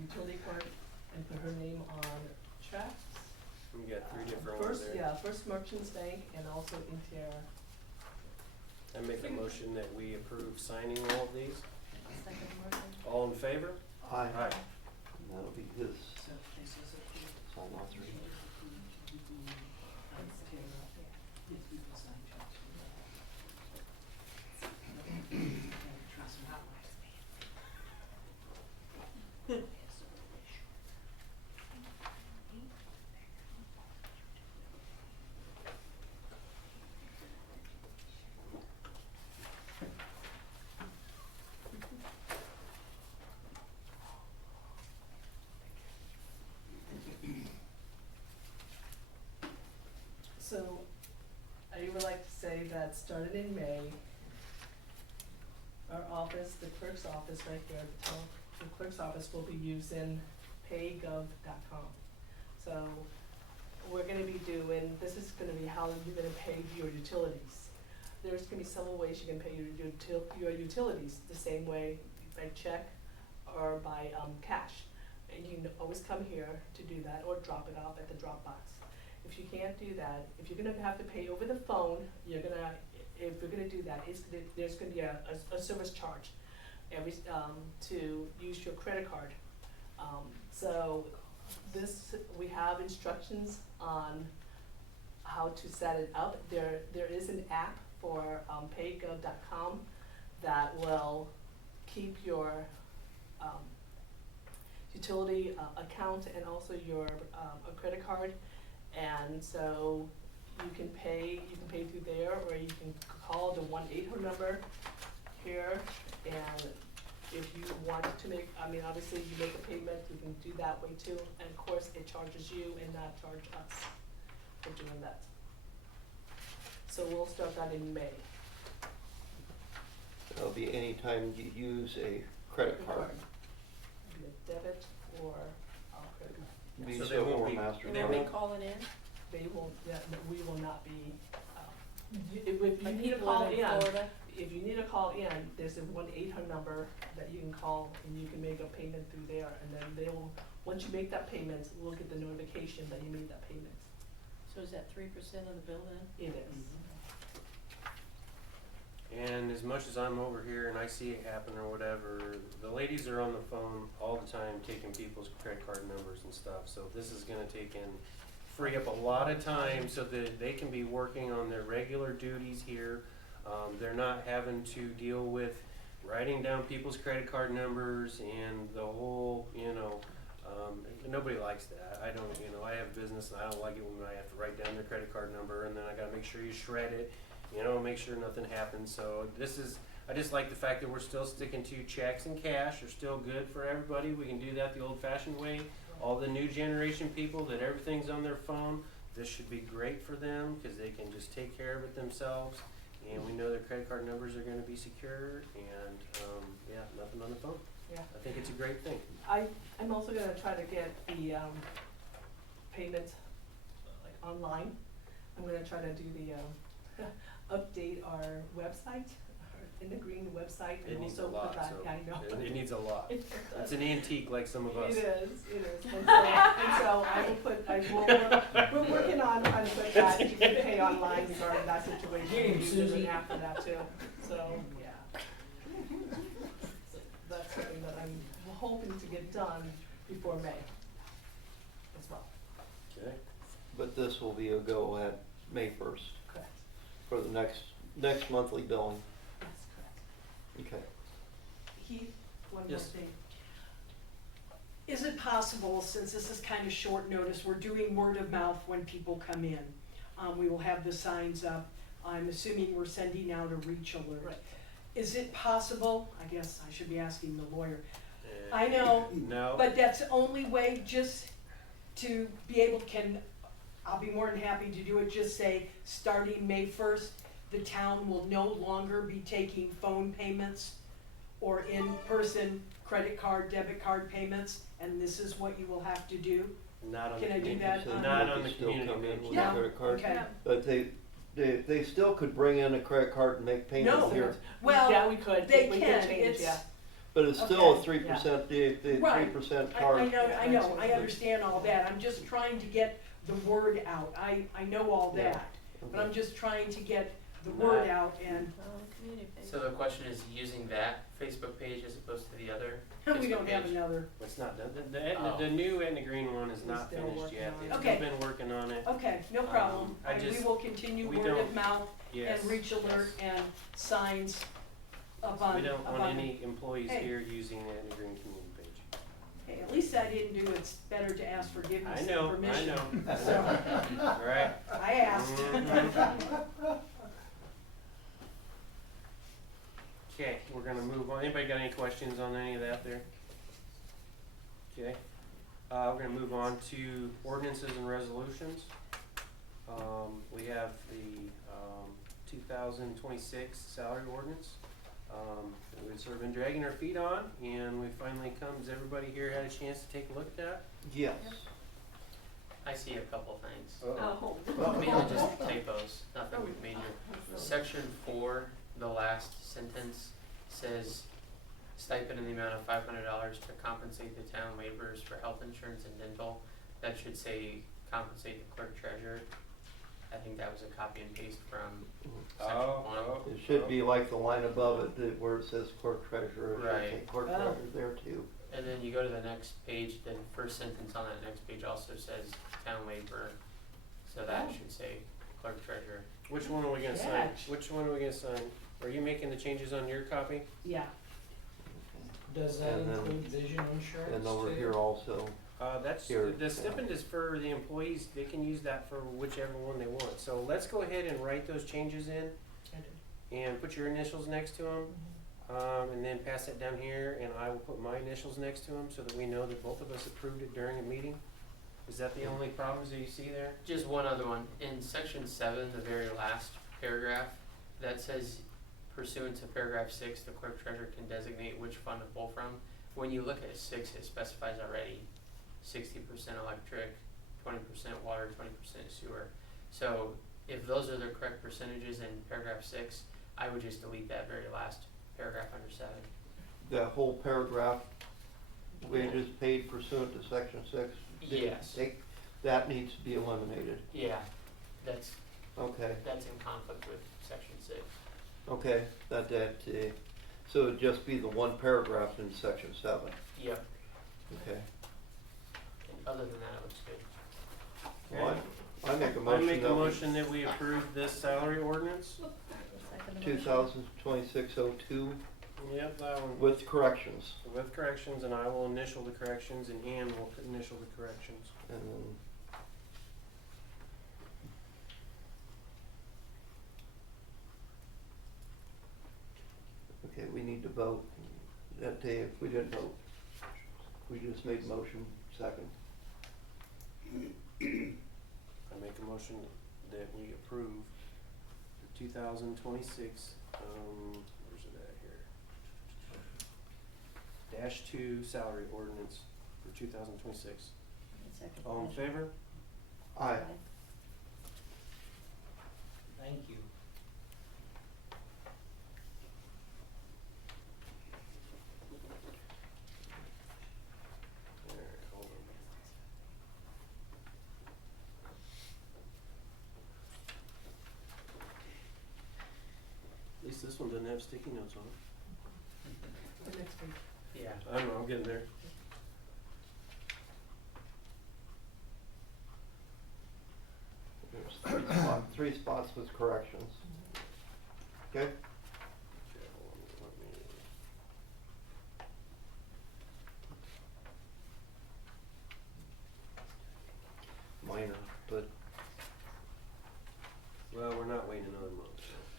utility card and put her name on tracks. We got 3 different ones First, there. yeah, First Merchants Bank and also Intera. I make a motion that we approve signing all of these. Second motion. All in favor? Aye. Aye. And that'll be his sign authorization. So, I would like to say that started in May, our office, the clerk's office right there at the top, the clerk's office will be using paygov.com. So, we're gonna be doing, this is gonna be how you're gonna pay your utilities. There's gonna be some ways you can pay your utilities, the same way by check or by, cash. And you can always come here to do that or drop it off at the Dropbox. If you can't do that, if you're gonna have to pay over the phone, if you're gonna do that, there's gonna be a service charge every, to use your credit card. So this, we have instructions on how to set it up. There is an app for, paygov.com that will keep your, utility, account and also your, a credit card. And so you can pay through there, or you can call the 1-800 number here, and if you want to make, obviously you make a payment, you can do that way too, and of course it charges you and not charge us for doing that. So we'll start that in May. That'll be any time you use a credit card. Be a debit or a credit card. Visa So they won't or be- MasterCard. And then we call it in, They will, we will not be, if you like need to people call in in, Florida. if you need to call in, there's a 1-800 number that you can call and you can make a payment through there, and then they will, once you make that payment, we'll get the notification that you made that payment. So is that 3% of the bill then? It is. And as much as I'm over here and I see it happen or whatever, the ladies are on the phone all the time taking people's credit card numbers and stuff. So this is gonna free up a lot of time so that they can be working on their regular duties here. They're not having to deal with writing down people's credit card numbers and the whole, nobody likes that. I don't, I have business and I don't like it when I have to write down their credit card number and then I gotta make sure you shred it, make sure nothing happens. So I just like the fact that we're still sticking to checks and cash are still good for everybody. We can do that the old fashioned way. All the new generation people that everything's on their phone, this should be great for them because they can just take care of it themselves. And we know their credit card numbers are gonna be secure and, nothing on the phone. Yeah. I think it's a great thing. I'm also gonna try to get the, payment, like online. I'm gonna try to do the, update our website, in the green website, It and needs also a lot, put that, so yeah, I know. it needs a lot. It It's an antique like some of us. is. And so we're working on trying to put that, you can pay online regarding that situation, and after that too, so, yeah. So that's something that I'm hoping to get done before May as well. Okay. But this will be a go at May 1st Correct. for the next monthly billing. That's correct. Okay. He, one more Yes. thing. Is it possible, since this is kind of short notice, we're doing word of mouth when people come in? We will have the signs up. I'm assuming we're sending out a reach alert. Right. Is it possible, I guess I should be asking the lawyer, I know, No. but that's the only way just to be able, I'll be more than happy to do it, just say, starting May 1st, the town will no longer be taking phone payments or in-person credit card, debit card payments, and this is what you will have to do. Not on Can the I do community. that So on- Not they on can the still community come in page. with a Yeah, credit card. okay. But they still could bring in a credit card and make payments No. here. Well, Yeah, we could, they we can, could change, it's, yeah. But it's still a Okay. 3%, the Right. 3% I charge. know, I understand all that, I'm just trying to get the word out, I know all Yeah. that, but I'm just trying to get the Not- word out, and Oh, community page. So the question is using that Facebook page as opposed to the other? we don't Facebook have page? another, It's not done. The Oh. new Etna Green one is We're not still finished working yet. on it. They've Okay. still been working on it. okay, no problem, I we just- will continue we word of don't- mouth Yes. and reach alert yes. and signs up on, We don't up want on- any employees Hey. here using the Etna Green community page. Hey, at least I didn't do, it's better to ask forgiveness I than know, I permission. know. So, All right. I asked. Mhm. Okay, we're gonna move on. Anybody got any questions on any of that there? Okay, we're gonna move on to ordinances and resolutions. We have the, 2026 salary ordinance. We've sort of been dragging our feet on, and we finally has everybody here had a chance to take a look at that? Yes. I see a couple things. Oh. Mainly just typos, nothing major. Section 4, the last sentence says stipend in the amount of $500 to compensate the town laborers for health insurance and dental. That should say compensate the clerk treasurer. I think that was a copy and paste from section 1. It should be like the line above it, where it says clerk treasurer, it should say Right. clerk Oh. treasurer there too. And then you go to the next page, the first sentence on that next page also says town laborer. So that should say clerk treasurer. Which one are we gonna sign? Catch. Which one are we gonna sign? Are you making the changes on your copy? Yeah. Does that And then- include vision insurance And over here also, That's, Here, the stipend is for the employees, they can use that for whichever one they want. So let's go ahead and write those changes in I did. and put your initials next to them. And then pass it down here and I will put my initials next to them so that we know that both of us approved it during a meeting. Is that the only problems that you see there? Just one other one. In section 7, the very last paragraph, that says pursuant to paragraph 6, the clerk treasurer can designate which fund to pull from. When you look at 6, it specifies already 60% electric, 20% water, 20% sewer. So if those are the correct percentages in paragraph 6, I would just delete that very last paragraph under 7. that whole paragraph, wages paid pursuant to section 6. Yes. That needs to be eliminated. Yeah, that's Okay, in conflict with section 6. okay, so it'd just be the one paragraph in section 7, Yep. okay. And other than that, it looks good. Well, I make a I motion make a that we, motion that we approve this salary ordinance. Second motion. 2026-02 Yep, that one. with corrections. With corrections, and I will initial the corrections and Ann will initial the corrections. And then, okay, we need to vote. That day, if we didn't vote, we just made a motion, second. I make a motion that we approve the 2026, where's it at here? -2 salary ordinance for 2026. Second All in motion. favor? Aye. Thank you. There, hold on. At least this one doesn't have sticky notes on it. The next page. Yeah. I don't know, I'm getting there. There's three spots with corrections. Okay? Okay, hold on, let me.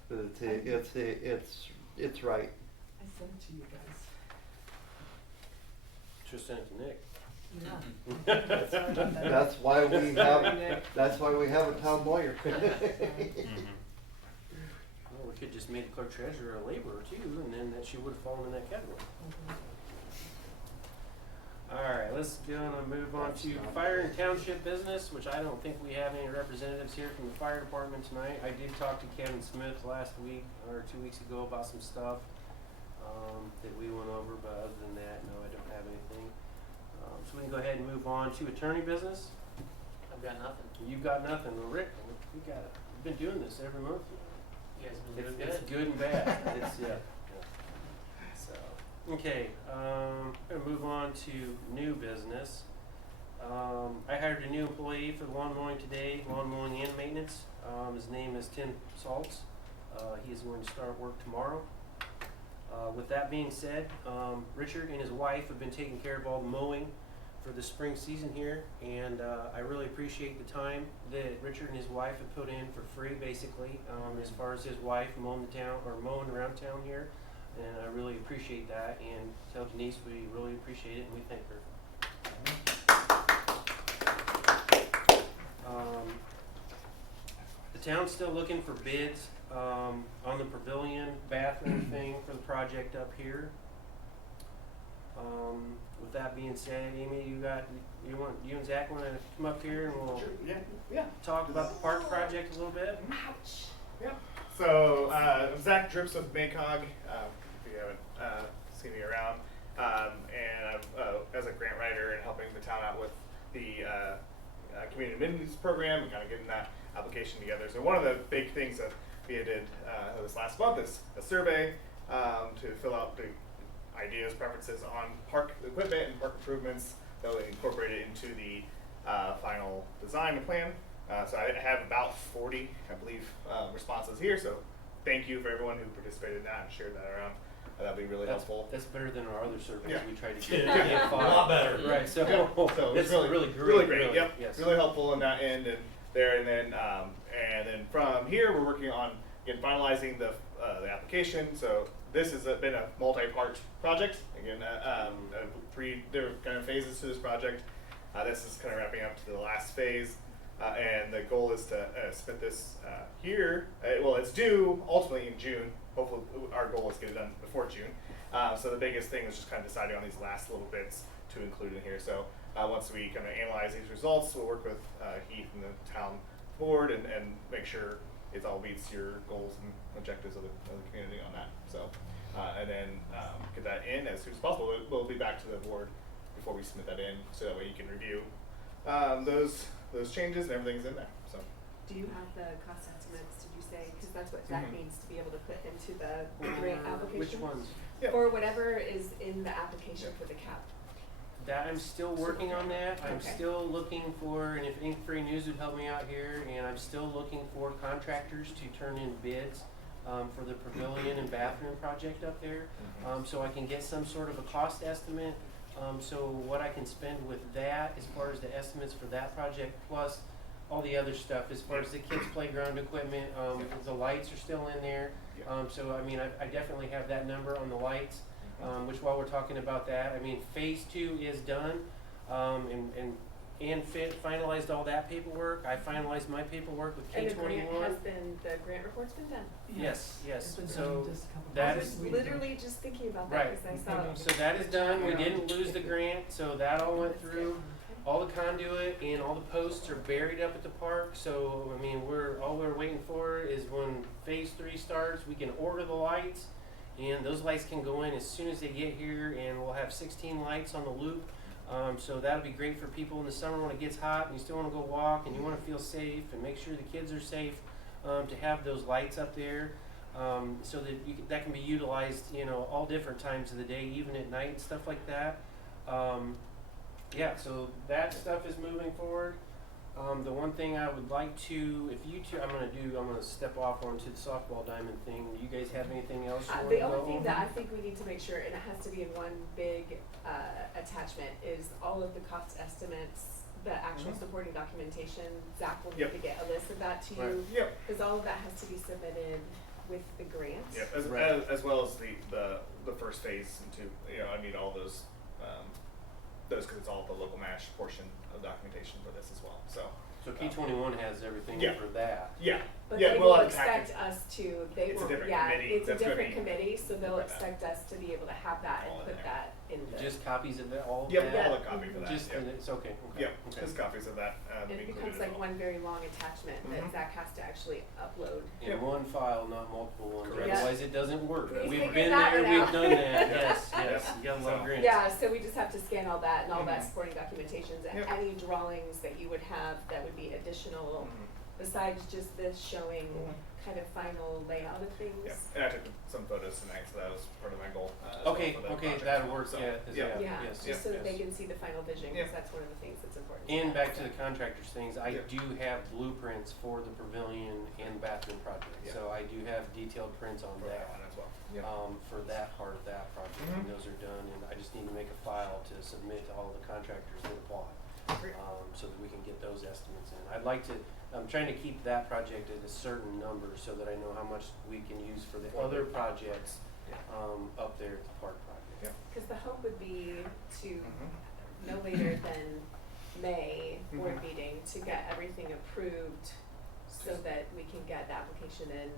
But it's right. I sent it to you guys. Just sent it to Nick. Yeah. Sorry about that. That's why we Sorry, have, Nick. that's why we have a town lawyer. Well, we could just make the clerk treasurer a laborer too, and then that she would have fallen in that category. Alright, let's go and move on to fire and township business, which I don't think we have any representatives here from the fire department tonight. I did talk to Kevin Smith last week, or 2 weeks ago, about some stuff, that we went over, but other than that, no, I don't have anything. So we can go ahead and move on to attorney business. I've got nothing. You've got nothing. Well, Rick, we got it. We've been doing this every month. You guys been doing It's good? good and bad. It's, yeah. So, okay, gonna move on to new business. I hired a new employee for the lawn mowing today, lawn mowing and maintenance. His name is Tim Saltz. He is going to start work tomorrow. With that being said, Richard and his wife have been taking care of all the mowing for the spring season here, and I really appreciate the time that Richard and his wife have put in for free, basically, as far as his wife mowing the town or mowing around town here, and I really appreciate that. And tell Denise we really appreciate it and we thank her. The town's still looking for bids on the pavilion bathroom thing for the project up here. With that being said, Amy, you and Zach want to come up here and we'll talk about the park project a little bit? So, I'm Zach Drips with Maycog, if you haven't seen me around, and I'm as a grant writer and helping the town out with the community amenities program and kind of getting that application together. So one of the big things that we did this last month is a survey to fill out the ideas, preferences on park equipment and park improvements that will incorporate it into the final design and plan. So I have about 40, I believe, responses here. So thank you for everyone who participated in that and shared that around. That'd be really helpful. That's better than our other surveys Yeah. we tried to get. Yeah. A lot better. Right, so, So it's it's really great. really great. Yep, Yes. really helpful in that end and there, and then from here we're working on again finalizing the application. So this has been a multi-part project. Again, 3 different kind of phases to this project. This is kind of wrapping up to the last phase, and the goal is to submit this here. Well, it's due ultimately in June. Hopefully, our goal is to get it done before June. So the biggest thing is just kind of deciding on these last little bits to include in here. So once we kind of analyze these results, we'll work with Heath and the town board and make sure it all meets your goals and objectives of the community on that. So and then get that in as soon as possible. We'll be back to the board before we submit that in, so that way you can review those changes and everything's in there. So. Do you have the cost estimates, did you say? Because that's what Zach needs to be able to put into the grant application. Which ones? Yep. Or whatever is in the application for the cap. That I'm still working on that. I'm Okay. still looking for, and if Ink Free News would help me out here, and I'm still looking for contractors to turn in bids for the pavilion and bathroom project up there, so I can get some sort of a cost estimate. So what I can spend with that as far as the estimates for that project, plus all the other stuff as far as the kids' playground equipment, the lights are still in there. So I mean, I definitely have that number on the lights. Which while we're talking about that, I mean, phase 2 is done, and finalized all that paperwork. I finalized my paperwork with And the K21. grant has been, the grant report's been done. Yes, yes. It's been So done just a couple that I is was literally just thinking about that right. because I saw it. So that is done. We didn't lose the grant, so that all went through. All the conduit and all the posts are buried up at the park. So I mean, all we're waiting for is when phase 3 starts, we can order the lights. And those lights can go in as soon as they get here, and we'll have 16 lights on the loop. So that'll be great for people in the summer when it gets hot and you still want to go walk and you want to feel safe and make sure the kids are safe, to have those lights up there, so that that can be utilized, all different times of the day, even at night and stuff like that. Yeah, so that stuff is moving forward. The one thing I would like to, if you two, I'm gonna step off onto the softball diamond thing. Do you guys have anything else you want to The go only thing over? that I think we need to make sure, and it has to be in one big attachment, is all of the cost estimates, the actual supporting documentation. Zach will need to get a list of that to you, Yep. because all of that has to be submitted with the grant. Yeah, Right. as well as the first phase into, you know, I need all those, cause it's all the local match portion of documentation for this as well, so. So Key 21 has everything Yeah. for that. Yeah, But yeah, they we'll will have expect package. us to, they It's a will, different yeah, committee it's a that's gonna different be committee, so they'll for that. expect us to be able to have that All and in put there. that in the. Just copies of it, all of Yep, that? all the copy for that, Just, yeah. it's okay, okay. Yep, okay. just copies of that, It included becomes as like well. one very long attachment Mhm. that Zach has to actually upload. In Yep. one file, not multiple ones, Correct. otherwise it doesn't work. We We've figured been that there, one we've out. done that, Yeah. yes, Yep. yes, you gotta love So- grants. Yeah, so we just have to scan all that and all that Mhm. supporting documentations, and Yep. any drawings that you would have that would be additional, Mhm. besides just this showing kind of final layout of things. Yeah, and I took some photos tonight, so that was part of my goal. As well Okay, for the okay, project. that'll work, So, yeah, yeah. Yeah, yes, just so that they yes. can see the final vision, Yeah. because that's one of the things that's important. And them, back to so. the contractors things, I Yeah. do have blueprints for the pavilion and bathroom project, Yeah. so I do have detailed prints on For that that. one as well. Yep. For that part of that project, and Mhm. those are done, and I just need to make a file to submit to all the contractors that apply. Great. So that we can get those estimates in. I'd like to, I'm trying to keep that project at a certain number so that I know how much we can use for the other projects, up there at the park project. Yeah. Because the hope would be to, Mhm. no later than May board Mhm. meeting, to get everything approved so that we can get the application in.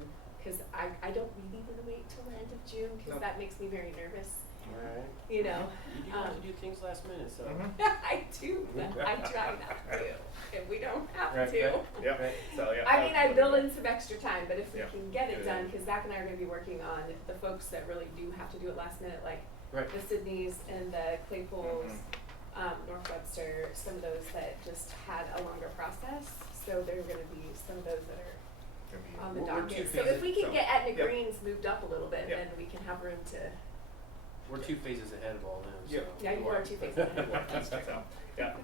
Because I don't really want to wait till the end of June, because Nope. that makes me very nervous, Alright. you know? You do have to do things last minute, so. Mhm. I do, but I try not to, and we don't have Right, to. right. Yep, Right. so yeah. I mean, I build in some extra time, but if we Yeah. can get Get it it done, in. because Zach and I are gonna be working on the folks that really do have to do it last minute, like Right. the Sydneys and the Claypools, Mhm. North Webster, some of those that just had a longer process. So there are gonna be some of those that are Gonna be- on the We're docket. two So if phases, we can so- get Etna Yep. Greens moved up a little bit, Yep. then we can have room to, We're 2 phases ahead of all them, so. Yep. yeah, you are two phases ahead. So,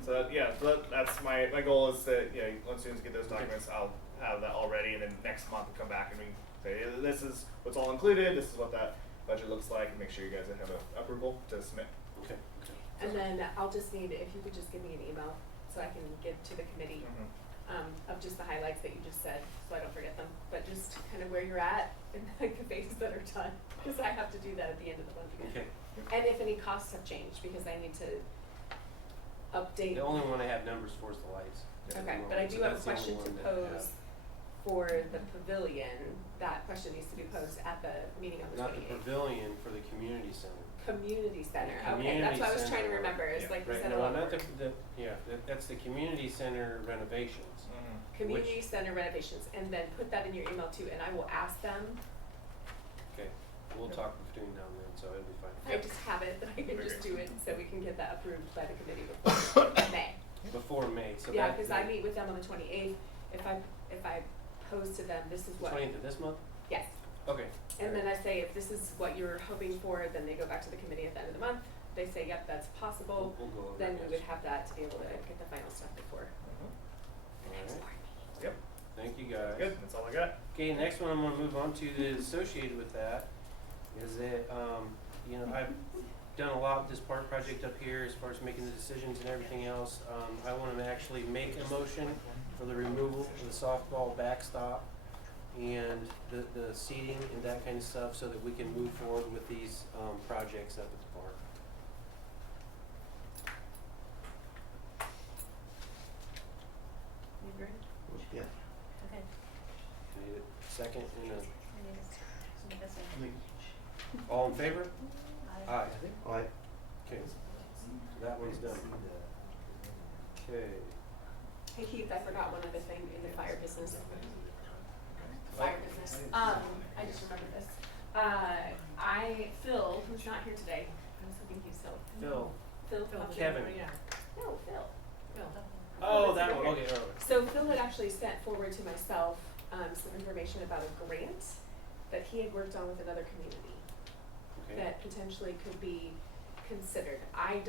so that's my goal is that, you know, once soon as we get those documents, I'll have that all ready, and then next month we'll come back and we can say, yeah, this is what's all included, this is what that budget looks like, and make sure you guys have a approval to submit. Okay, okay. And then I'll just need, if you could just give me an email so I can give to the committee, of just the highlights that you just said, so I don't forget them. But just kind of where you're at and like the phases that are done, because I have to do that at the end of the month again. Okay. And if any costs have changed, because I need to update. The only one I have numbers for is the lights. Okay, but I So do have a that's the only question to one that I have. pose for the pavilion. That question needs to be posed at the meeting on the Not the 28th. pavilion, for the community center. Community center, okay, Community that's what I was trying to center. remember, is Yeah. like we Right, said a no, lot not more. that's the community center renovations. Community center renovations, and then put that in your email too, and I will ask them. Okay, we'll talk between now and then, so it'll be fine. I just have it, that I can just do it, so we can get that approved by the committee before May. Before May, so Yeah, that. cause I meet with them on the 28th, if I pose to them, this is what, 20th of this month? yes. Okay. And then I say, if this is what you're hoping for, then they go back to the committee at the end of the month, they say, yep, that's possible, We'll go over then it, we yes. would have that to be able to get the final stuff before the next Alright. board meeting. Yep, Thank you guys. good, that's all I got. Okay, next one I'm gonna move on to that is associated with that is that, you know, I've done a lot with this park project up here as far as making the decisions and everything else. I wanna actually make a motion for the removal of the softball backstop and the seating and that kind of stuff so that we can move forward with these, projects up at the park. You agree? Yeah. Okay. Need a second and a, Make a second. all in favor? Aye. Aye. Alright, Okay, so that one's done. Okay. Hey Keith, I forgot one other thing in the fire business. Oh. Fire business. I just remembered this. Phil, who's not here today, I was hoping he's still. Phil. Phil. Kevin. No, Phil. Oh, that's that right one, here. okay, alright. So Phil had actually sent forward to myself, some information about a grant that he had worked on with another community Okay. that potentially could be considered. I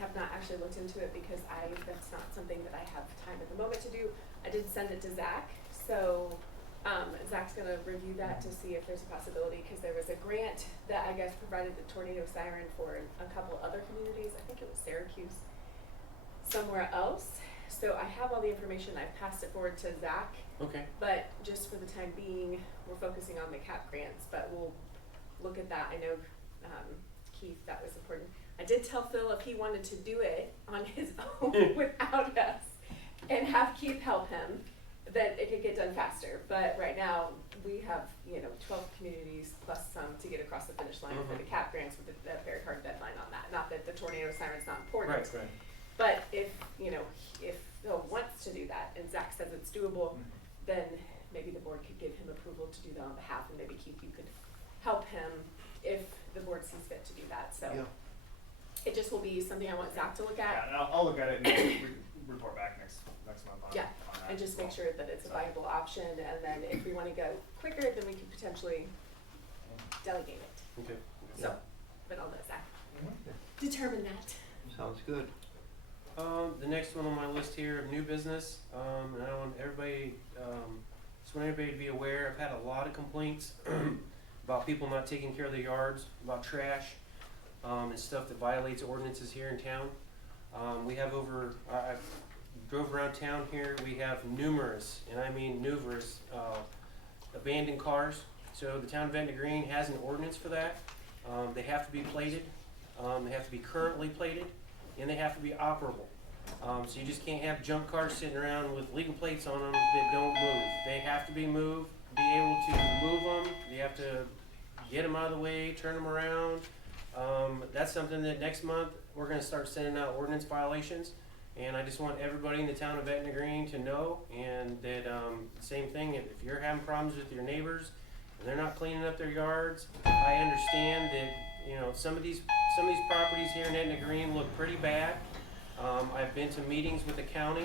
have not actually looked into it because that's not something that I have time at the moment to do. I did send it to Zach, so, Zach's gonna review that to see if there's a possibility, cause there was a grant that I guess provided the tornado siren for a couple other communities, I think it was Syracuse, somewhere else, so I have all the information, I've passed it forward to Zach, Okay. but just for the time being, we're focusing on the CAP grants, but we'll look at that. I know, Keith, that was important. I did tell Phil if he wanted to do it on his own without us and have Keith help him, that it could get done faster. But right now, we have, 12 communities plus some to get across the finish line for the CAP grants with a very hard deadline on that. Not that the tornado siren's not important. Right. But if Phil wants to do that and Zach says it's doable, then maybe the board could give him approval to do that on behalf, and maybe Keith, you could help him if the board sees fit to do that. So Yeah. it just will be something I want Zach to look Yeah, at. and I'll look at it and report back next month on, Yeah, on that and just as make well. sure that it's a viable option, and then if we wanna go quicker, then we can potentially delegate it. Okay. So, but I'll let Zach determine that. Sounds good. The next one on my list here of new business, and I want everybody, just want everybody to be aware, I've had a lot of complaints about people not taking care of their yards, about trash, and stuff that violates ordinances here in town. We have I drove around town here, we have numerous, and I mean numerous, abandoned cars. So the town of Etna Green has an ordinance for that. They have to be plated, they have to be currently plated, and they have to be operable. So you just can't have junk cars sitting around with legal plates on them that don't move. They have to be moved, be able to move them, you have to get them out of the way, turn them around. That's something that next month, we're gonna start sending out ordinance violations. And I just want everybody in the town of Etna Green to know, and that, same thing, if you're having problems with your neighbors, and they're not cleaning up their yards, I understand that, some of these properties here in Etna Green look pretty bad. I've been to meetings with the county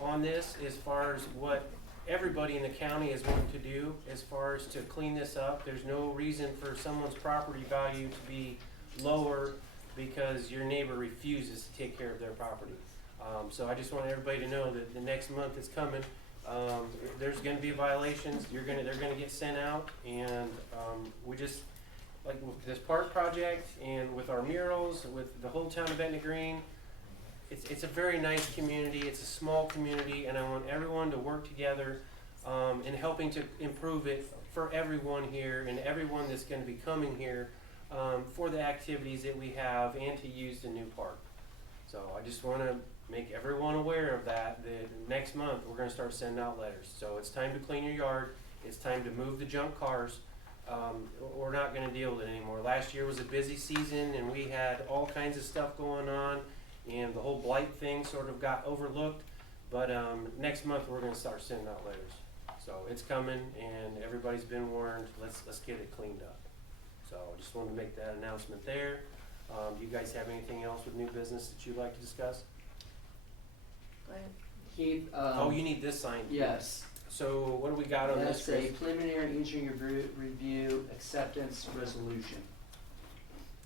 on this as far as what everybody in the county is wanting to do as far as to clean this up. There's no reason for someone's property value to be lower because your neighbor refuses to take care of their property. So I just want everybody to know that the next month is coming. There's gonna be violations, they're gonna get sent out, and, we just, like with this park project and with our murals, with the whole town of Etna Green, it's a very nice community, it's a small community, and I want everyone to work together, in helping to improve it for everyone here and everyone that's gonna be coming here, for the activities that we have and to use the new park. So I just wanna make everyone aware of that next month, we're gonna start sending out letters. So it's time to clean your yard, it's time to move the junk cars. We're not gonna deal with it anymore. Last year was a busy season and we had all kinds of stuff going on, and the whole blight thing sort of got overlooked. But next month we're gonna start sending out letters. So it's coming and everybody's been warned, let's get it cleaned up. So I just wanted to make that announcement there. Do you guys have anything else with new business that you'd like to discuss? Go ahead. Keith, Oh, you need this signed. yes, So what do we got on this, that's a Chris? preliminary engineering review acceptance resolution.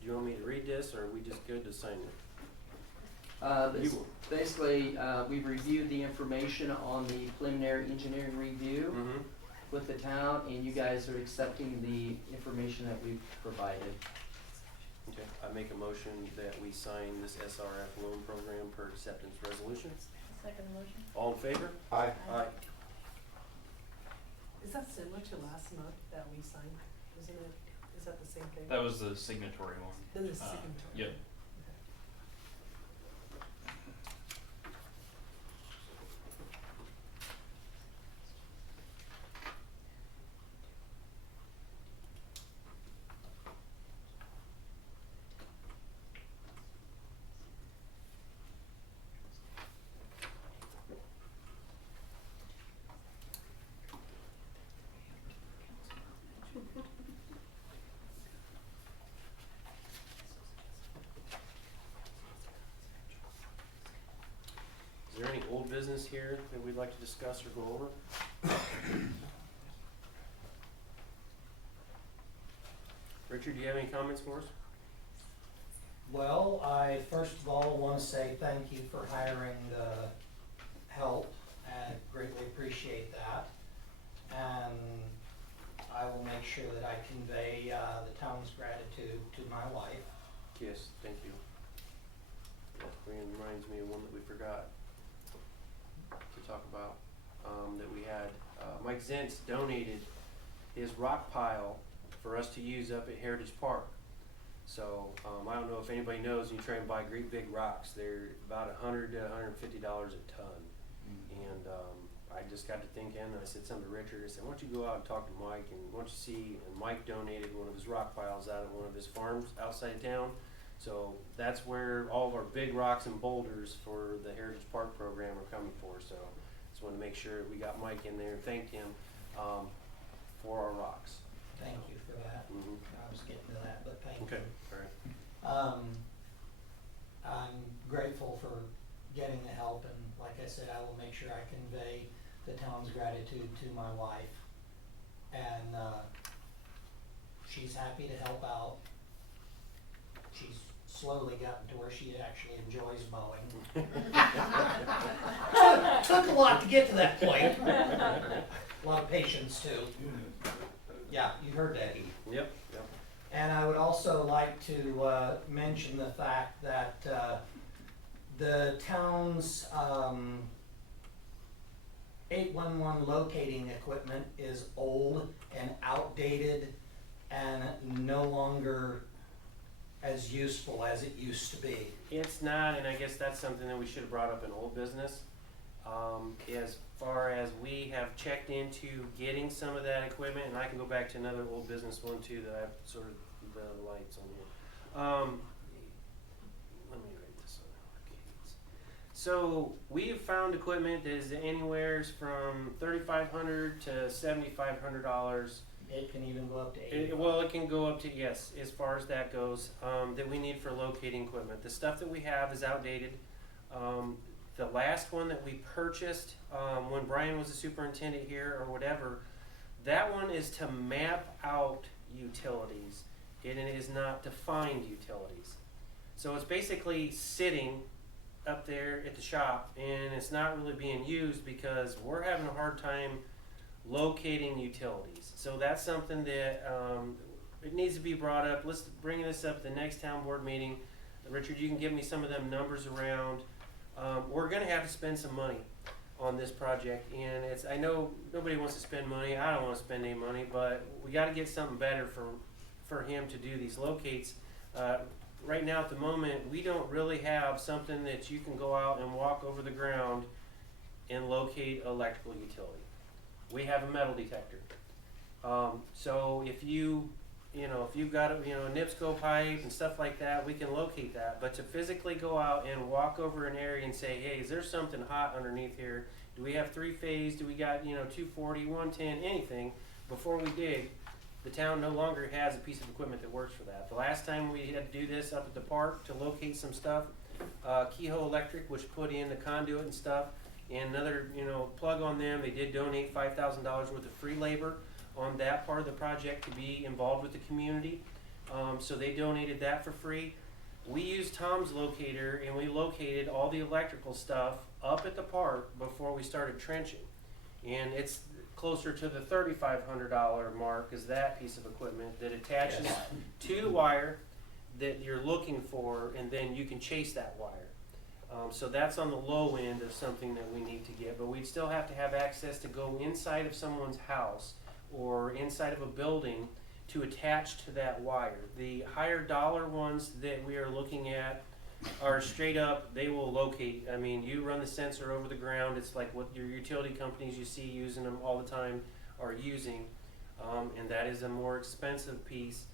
Do you want me to read this, or are we just good to sign it? It's You will. basically, we've reviewed the information on the preliminary engineering review Mm-hmm. with the town, and you guys are accepting the information that we've provided. Okay, I make a motion that we sign this SRF loan program per acceptance resolution. Second motion. All in favor? Aye. Aye. Is that similar to last month that we signed? Isn't it, is that the same thing? That was the signatory one. Then the signatory. Yep. Is there any old business here that we'd like to discuss or go over? Richard, do you have any comments for us? Well, I first of all want to say thank you for hiring the help. I greatly appreciate that. And I will make sure that I convey the town's gratitude to my wife. Yes, thank you. That reminds me of one that we forgot. to talk about, that we had. Mike Zentz donated his rock pile for us to use up at Heritage Park. So, I don't know if anybody knows, when you try and buy great big rocks, they're about $100 to $150 a ton. And, I just got to thinking, and I said something to Richard, I said, why don't you go out and talk to Mike, and why don't you see, and Mike donated one of his rock piles out at one of his farms outside of town. So that's where all of our big rocks and boulders for the Heritage Park program are coming for. So just wanted to make sure we got Mike in there and thanked him, for our rocks. Thank you for that. Mhm. I was getting to that, but thank Okay, you. all right. I'm grateful for getting the help, and like I said, I will make sure I convey the town's gratitude to my wife. And she's happy to help out. She's slowly gotten to where she actually enjoys mowing. Took a lot to get to that point. A lot of patience too. Yeah, you heard that, Heath. Yep, yep. And I would also like to mention the fact that the town's 811 locating equipment is old and outdated and no longer as useful as it used to be. It's not, and I guess that's something that we should have brought up in old business. As far as we have checked into getting some of that equipment, and I can go back to another old business one too that I have sort of the lights on here. Let me write this on. So we have found equipment that is anywhere from $3,500 to $7,500. It can even go up to 80. Well, it can go up to, yes, as far as that goes, that we need for locating equipment. The stuff that we have is outdated. The last one that we purchased, when Brian was the superintendent here or whatever, that one is to map out utilities. It is not to find utilities. So it's basically sitting up there at the shop, and it's not really being used because we're having a hard time locating utilities. So that's something that it needs to be brought up. Let's bring this up at the next town board meeting. Richard, you can give me some of them numbers around. We're going to have to spend some money on this project, and I know nobody wants to spend money. I don't want to spend any money, but we got to get something better for him to do these locates. Right now at the moment, we don't really have something that you can go out and walk over the ground and locate electrical utility. We have a metal detector. So if you've got a NIPSCO pipe and stuff like that, we can locate that. But to physically go out and walk over an area and say, hey, is there something hot underneath here? Do we have 3-phase? Do we got 240, 110, anything? Before we dig, the town no longer has a piece of equipment that works for that. The last time we had to do this up at the park to locate some stuff, Kehoe Electric, which put in the conduit and stuff, and another plug on them. They did donate $5,000 worth of free labor on that part of the project to be involved with the community. So they donated that for free. We used Tom's locator and we located all the electrical stuff up at the park before we started trenching. And it's closer to the $3,500 mark is that piece of equipment that attaches to the wire that you're looking for, and then you can chase that wire. So that's on the low end of something that we need to get, but we'd still have to have access to go inside of someone's house or inside of a building to attach to that wire. The higher dollar ones that we are looking at are straight up, they will locate. I mean, you run the sensor over the ground, it's like what your utility companies you see using them all the time are using, and that is a more expensive piece.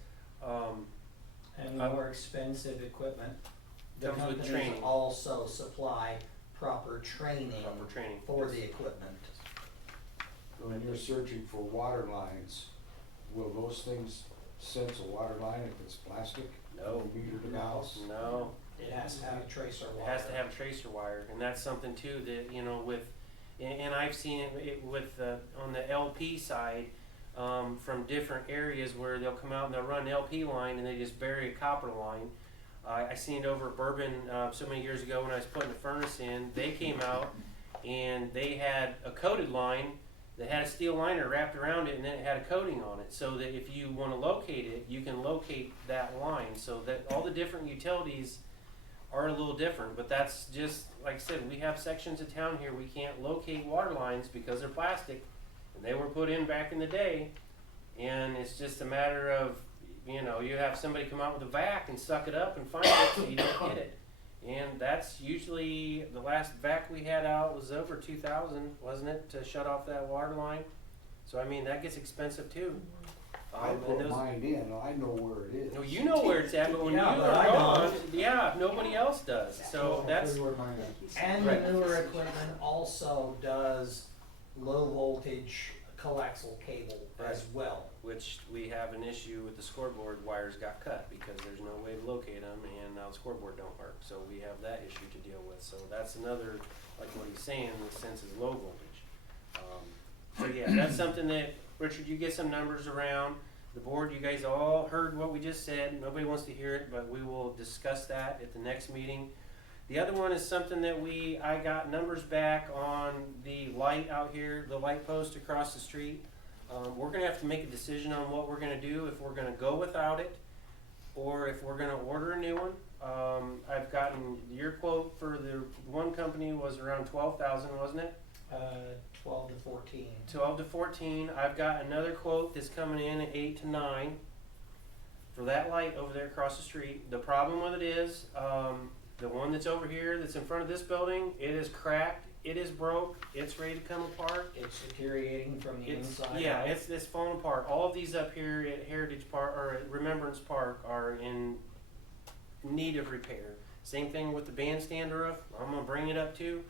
And more expensive equipment. The Comes with companies training. also supply proper training for yes. the equipment. When you're searching for water lines, will those things sense a water line if it's plastic? No. Metered in the house? No. It has to have a tracer It wire. has to have a tracer wire, and that's something too that with, and I've seen it with on the LP side from different areas where they'll come out and they'll run an LP line and they just bury a copper line. I seen it over at Bourbon so many years ago when I was putting the furnace in. They came out and they had a coated line that had a steel liner wrapped around it, and then it had a coating on it, so that if you want to locate it, you can locate that line. So that all the different utilities are a little different, but that's just, like I said, we have sections of town here, we can't locate water lines because they're plastic, and they were put in back in the day, and it's just a matter of, you know, you have somebody come out with a vac and suck it up and find it so you don't get it. And that's usually, the last vac we had out was over 2,000, wasn't it, to shut off that water line? So I mean, that gets expensive too. I And put those- mine in, I know where it is. No, you know where it's at, but when Yeah, you but are I gone, don't. yeah, nobody else does. So that's, Where mine is. And Right. the newer equipment also does low voltage coaxial cable as well. which we have an issue with the scoreboard wires got cut because there's no way to locate them and now the scoreboard don't work. So we have that issue to deal with. So that's another, like what he's saying, in the sense is low voltage. So yeah, that's something that, Richard, you get some numbers around. The board, you guys all heard what we just said. Nobody wants to hear it, but we will discuss that at the next meeting. The other one is something that I got numbers back on the light out here, the light post across the street. We're gonna have to make a decision on what we're gonna do, if we're gonna go without it, or if we're gonna order a new one. I've gotten, your quote for the one company was around 12,000, wasn't it? 12 to 14. 12 to 14. I've got another quote that's coming in at 8 to 9 for that light over there across the street. The problem with it is, the one that's over here that's in front of this building, it is cracked, it is broke, it's ready to come apart. It's deteriorating from the inside. Yeah, out. it's falling apart. All of these up here at Heritage Park or at Remembrance Park are in need of repair. Same thing with the bandstand roof. I'm gonna bring it up too.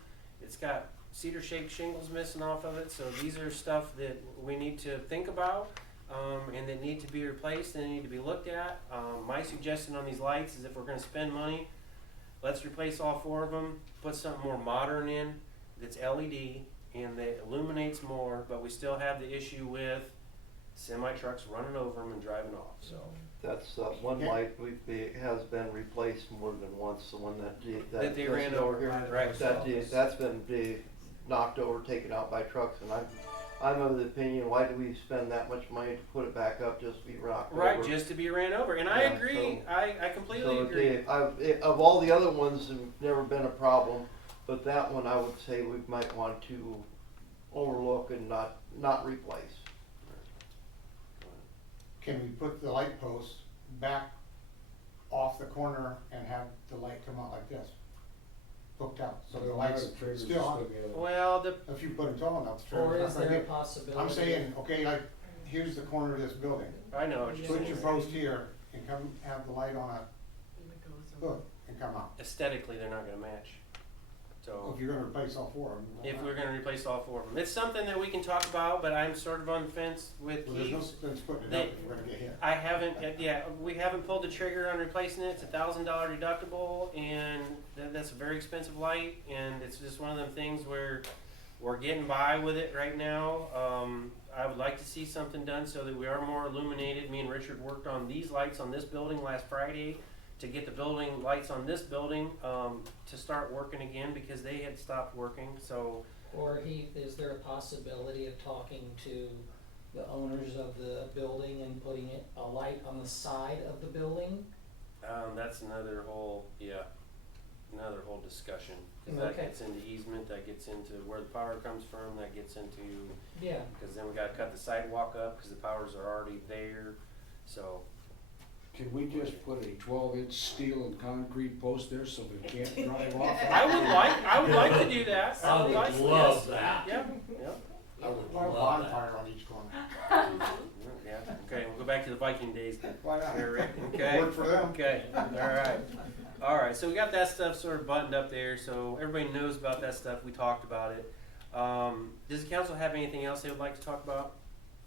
It's got cedar shaped shingles missing off of it, so these are stuff that we need to think about and that need to be replaced and need to be looked at. My suggestion on these lights is if we're gonna spend money, let's replace all 4 of them, put something more modern in that's LED and that illuminates more, but we still have the issue with semi trucks running over them and driving off. So That's one light has been replaced more than once. The one that that they ran over over, here, right? that's been knocked over, taken out by trucks, and I'm of the opinion, why do we spend that much money to put it back up just to be knocked over? Right, just to be ran over, and I Yeah, agree. so- I completely So agree. of all the other ones, have never been a problem, but that one I would say we might want to overlook and not replace. Can we put the light post back off the corner and have the light come out like this? Hooked out, so the light's still on. Well, If you put it tall enough, the Or trailer's is not there gonna a get. possibility? I'm saying, okay, like, here's the corner of this building. I know what you're Put saying. your post here and come have the light on a And it goes on. hook and come out. Aesthetically, they're not going to match. So If you're gonna replace all 4 of them. if we're going to replace all 4 of them, it's something that we can talk about. But I'm sort of on the fence with Well, there's no Keith. sense putting it They- up if we're gonna get hit. I haven't, we haven't pulled the trigger on replacing it. It's $1,000 deductible, and that's a very expensive light. And it's just one of them things where we're getting by with it right now. I would like to see something done so that we are more illuminated. Me and Richard worked on these lights on this building last Friday to get the building lights on this building to start working again because they had stopped working. So Or Heath, is there a possibility of talking to the owners of the building and putting a light on the side of the building? that's another whole discussion. 'Cause that Okay. gets into easement, that gets into where the power comes from, that gets into, Yeah. because then we gotta cut the sidewalk up because the powers are already there. So Can we just put a 12-inch steel and concrete post there so they can't drive off? I would like to do that. I would like- love yes. that. Yeah, yeah. I would Or a love that. bonfire on each corner. Yeah, okay, we'll go back to the Viking days then. Why not? Here, Rick. Okay. Work for them. Okay, all right, so we got that stuff sort of buttoned up there, so everybody knows about that stuff, we talked about it. Does the council have anything else they would like to talk about?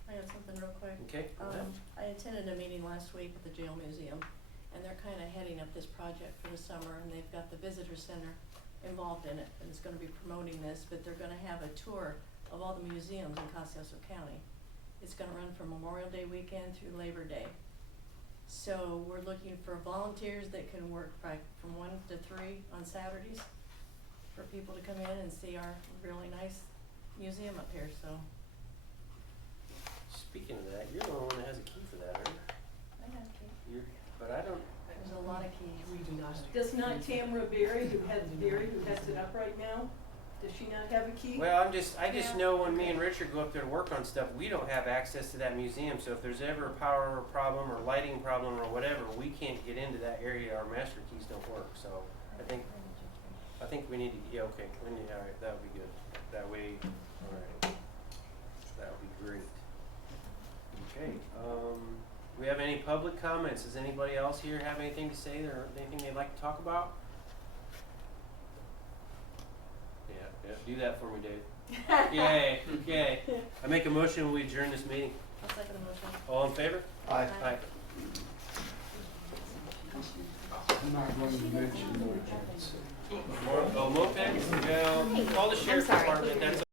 I got something real quick. Okay, go ahead. I attended a meeting last week at the jail museum, and they're kinda heading up this project for the summer, and they've got the visitor center involved in it, and it's gonna be promoting this, but they're gonna have a tour of all the museums in Costa County. It's gonna run from Memorial Day weekend through Labor Day. So we're looking for volunteers that can work from 1 to 3 on Saturdays for people to come in and see our really nice museum up here, so Speaking of that, you're the one that has a key for that, right? I got a key. But I don't, There's a lot of keys. We do not Does not Tamara Berry, who heads it up right now, does she not have a key? Well, I just know when me and Richard go up there to work on stuff, we don't have access to that museum, so if there's ever a power problem or lighting problem or whatever, we can't get into that area, our master keys don't work, so I think we need to, yeah, okay, alright, that would be good, that way, alright, that would be great. Okay, we have any public comments? Does anybody else here have anything to say or anything they'd like to talk about? Yeah, do that for me, Dave. Yay, okay. I make a motion, we adjourn this meeting. I'll second the motion. All in favor? Aye. Aye. I'm not going to mention mopeds. Mopeds? Well, call the sheriff's department, that's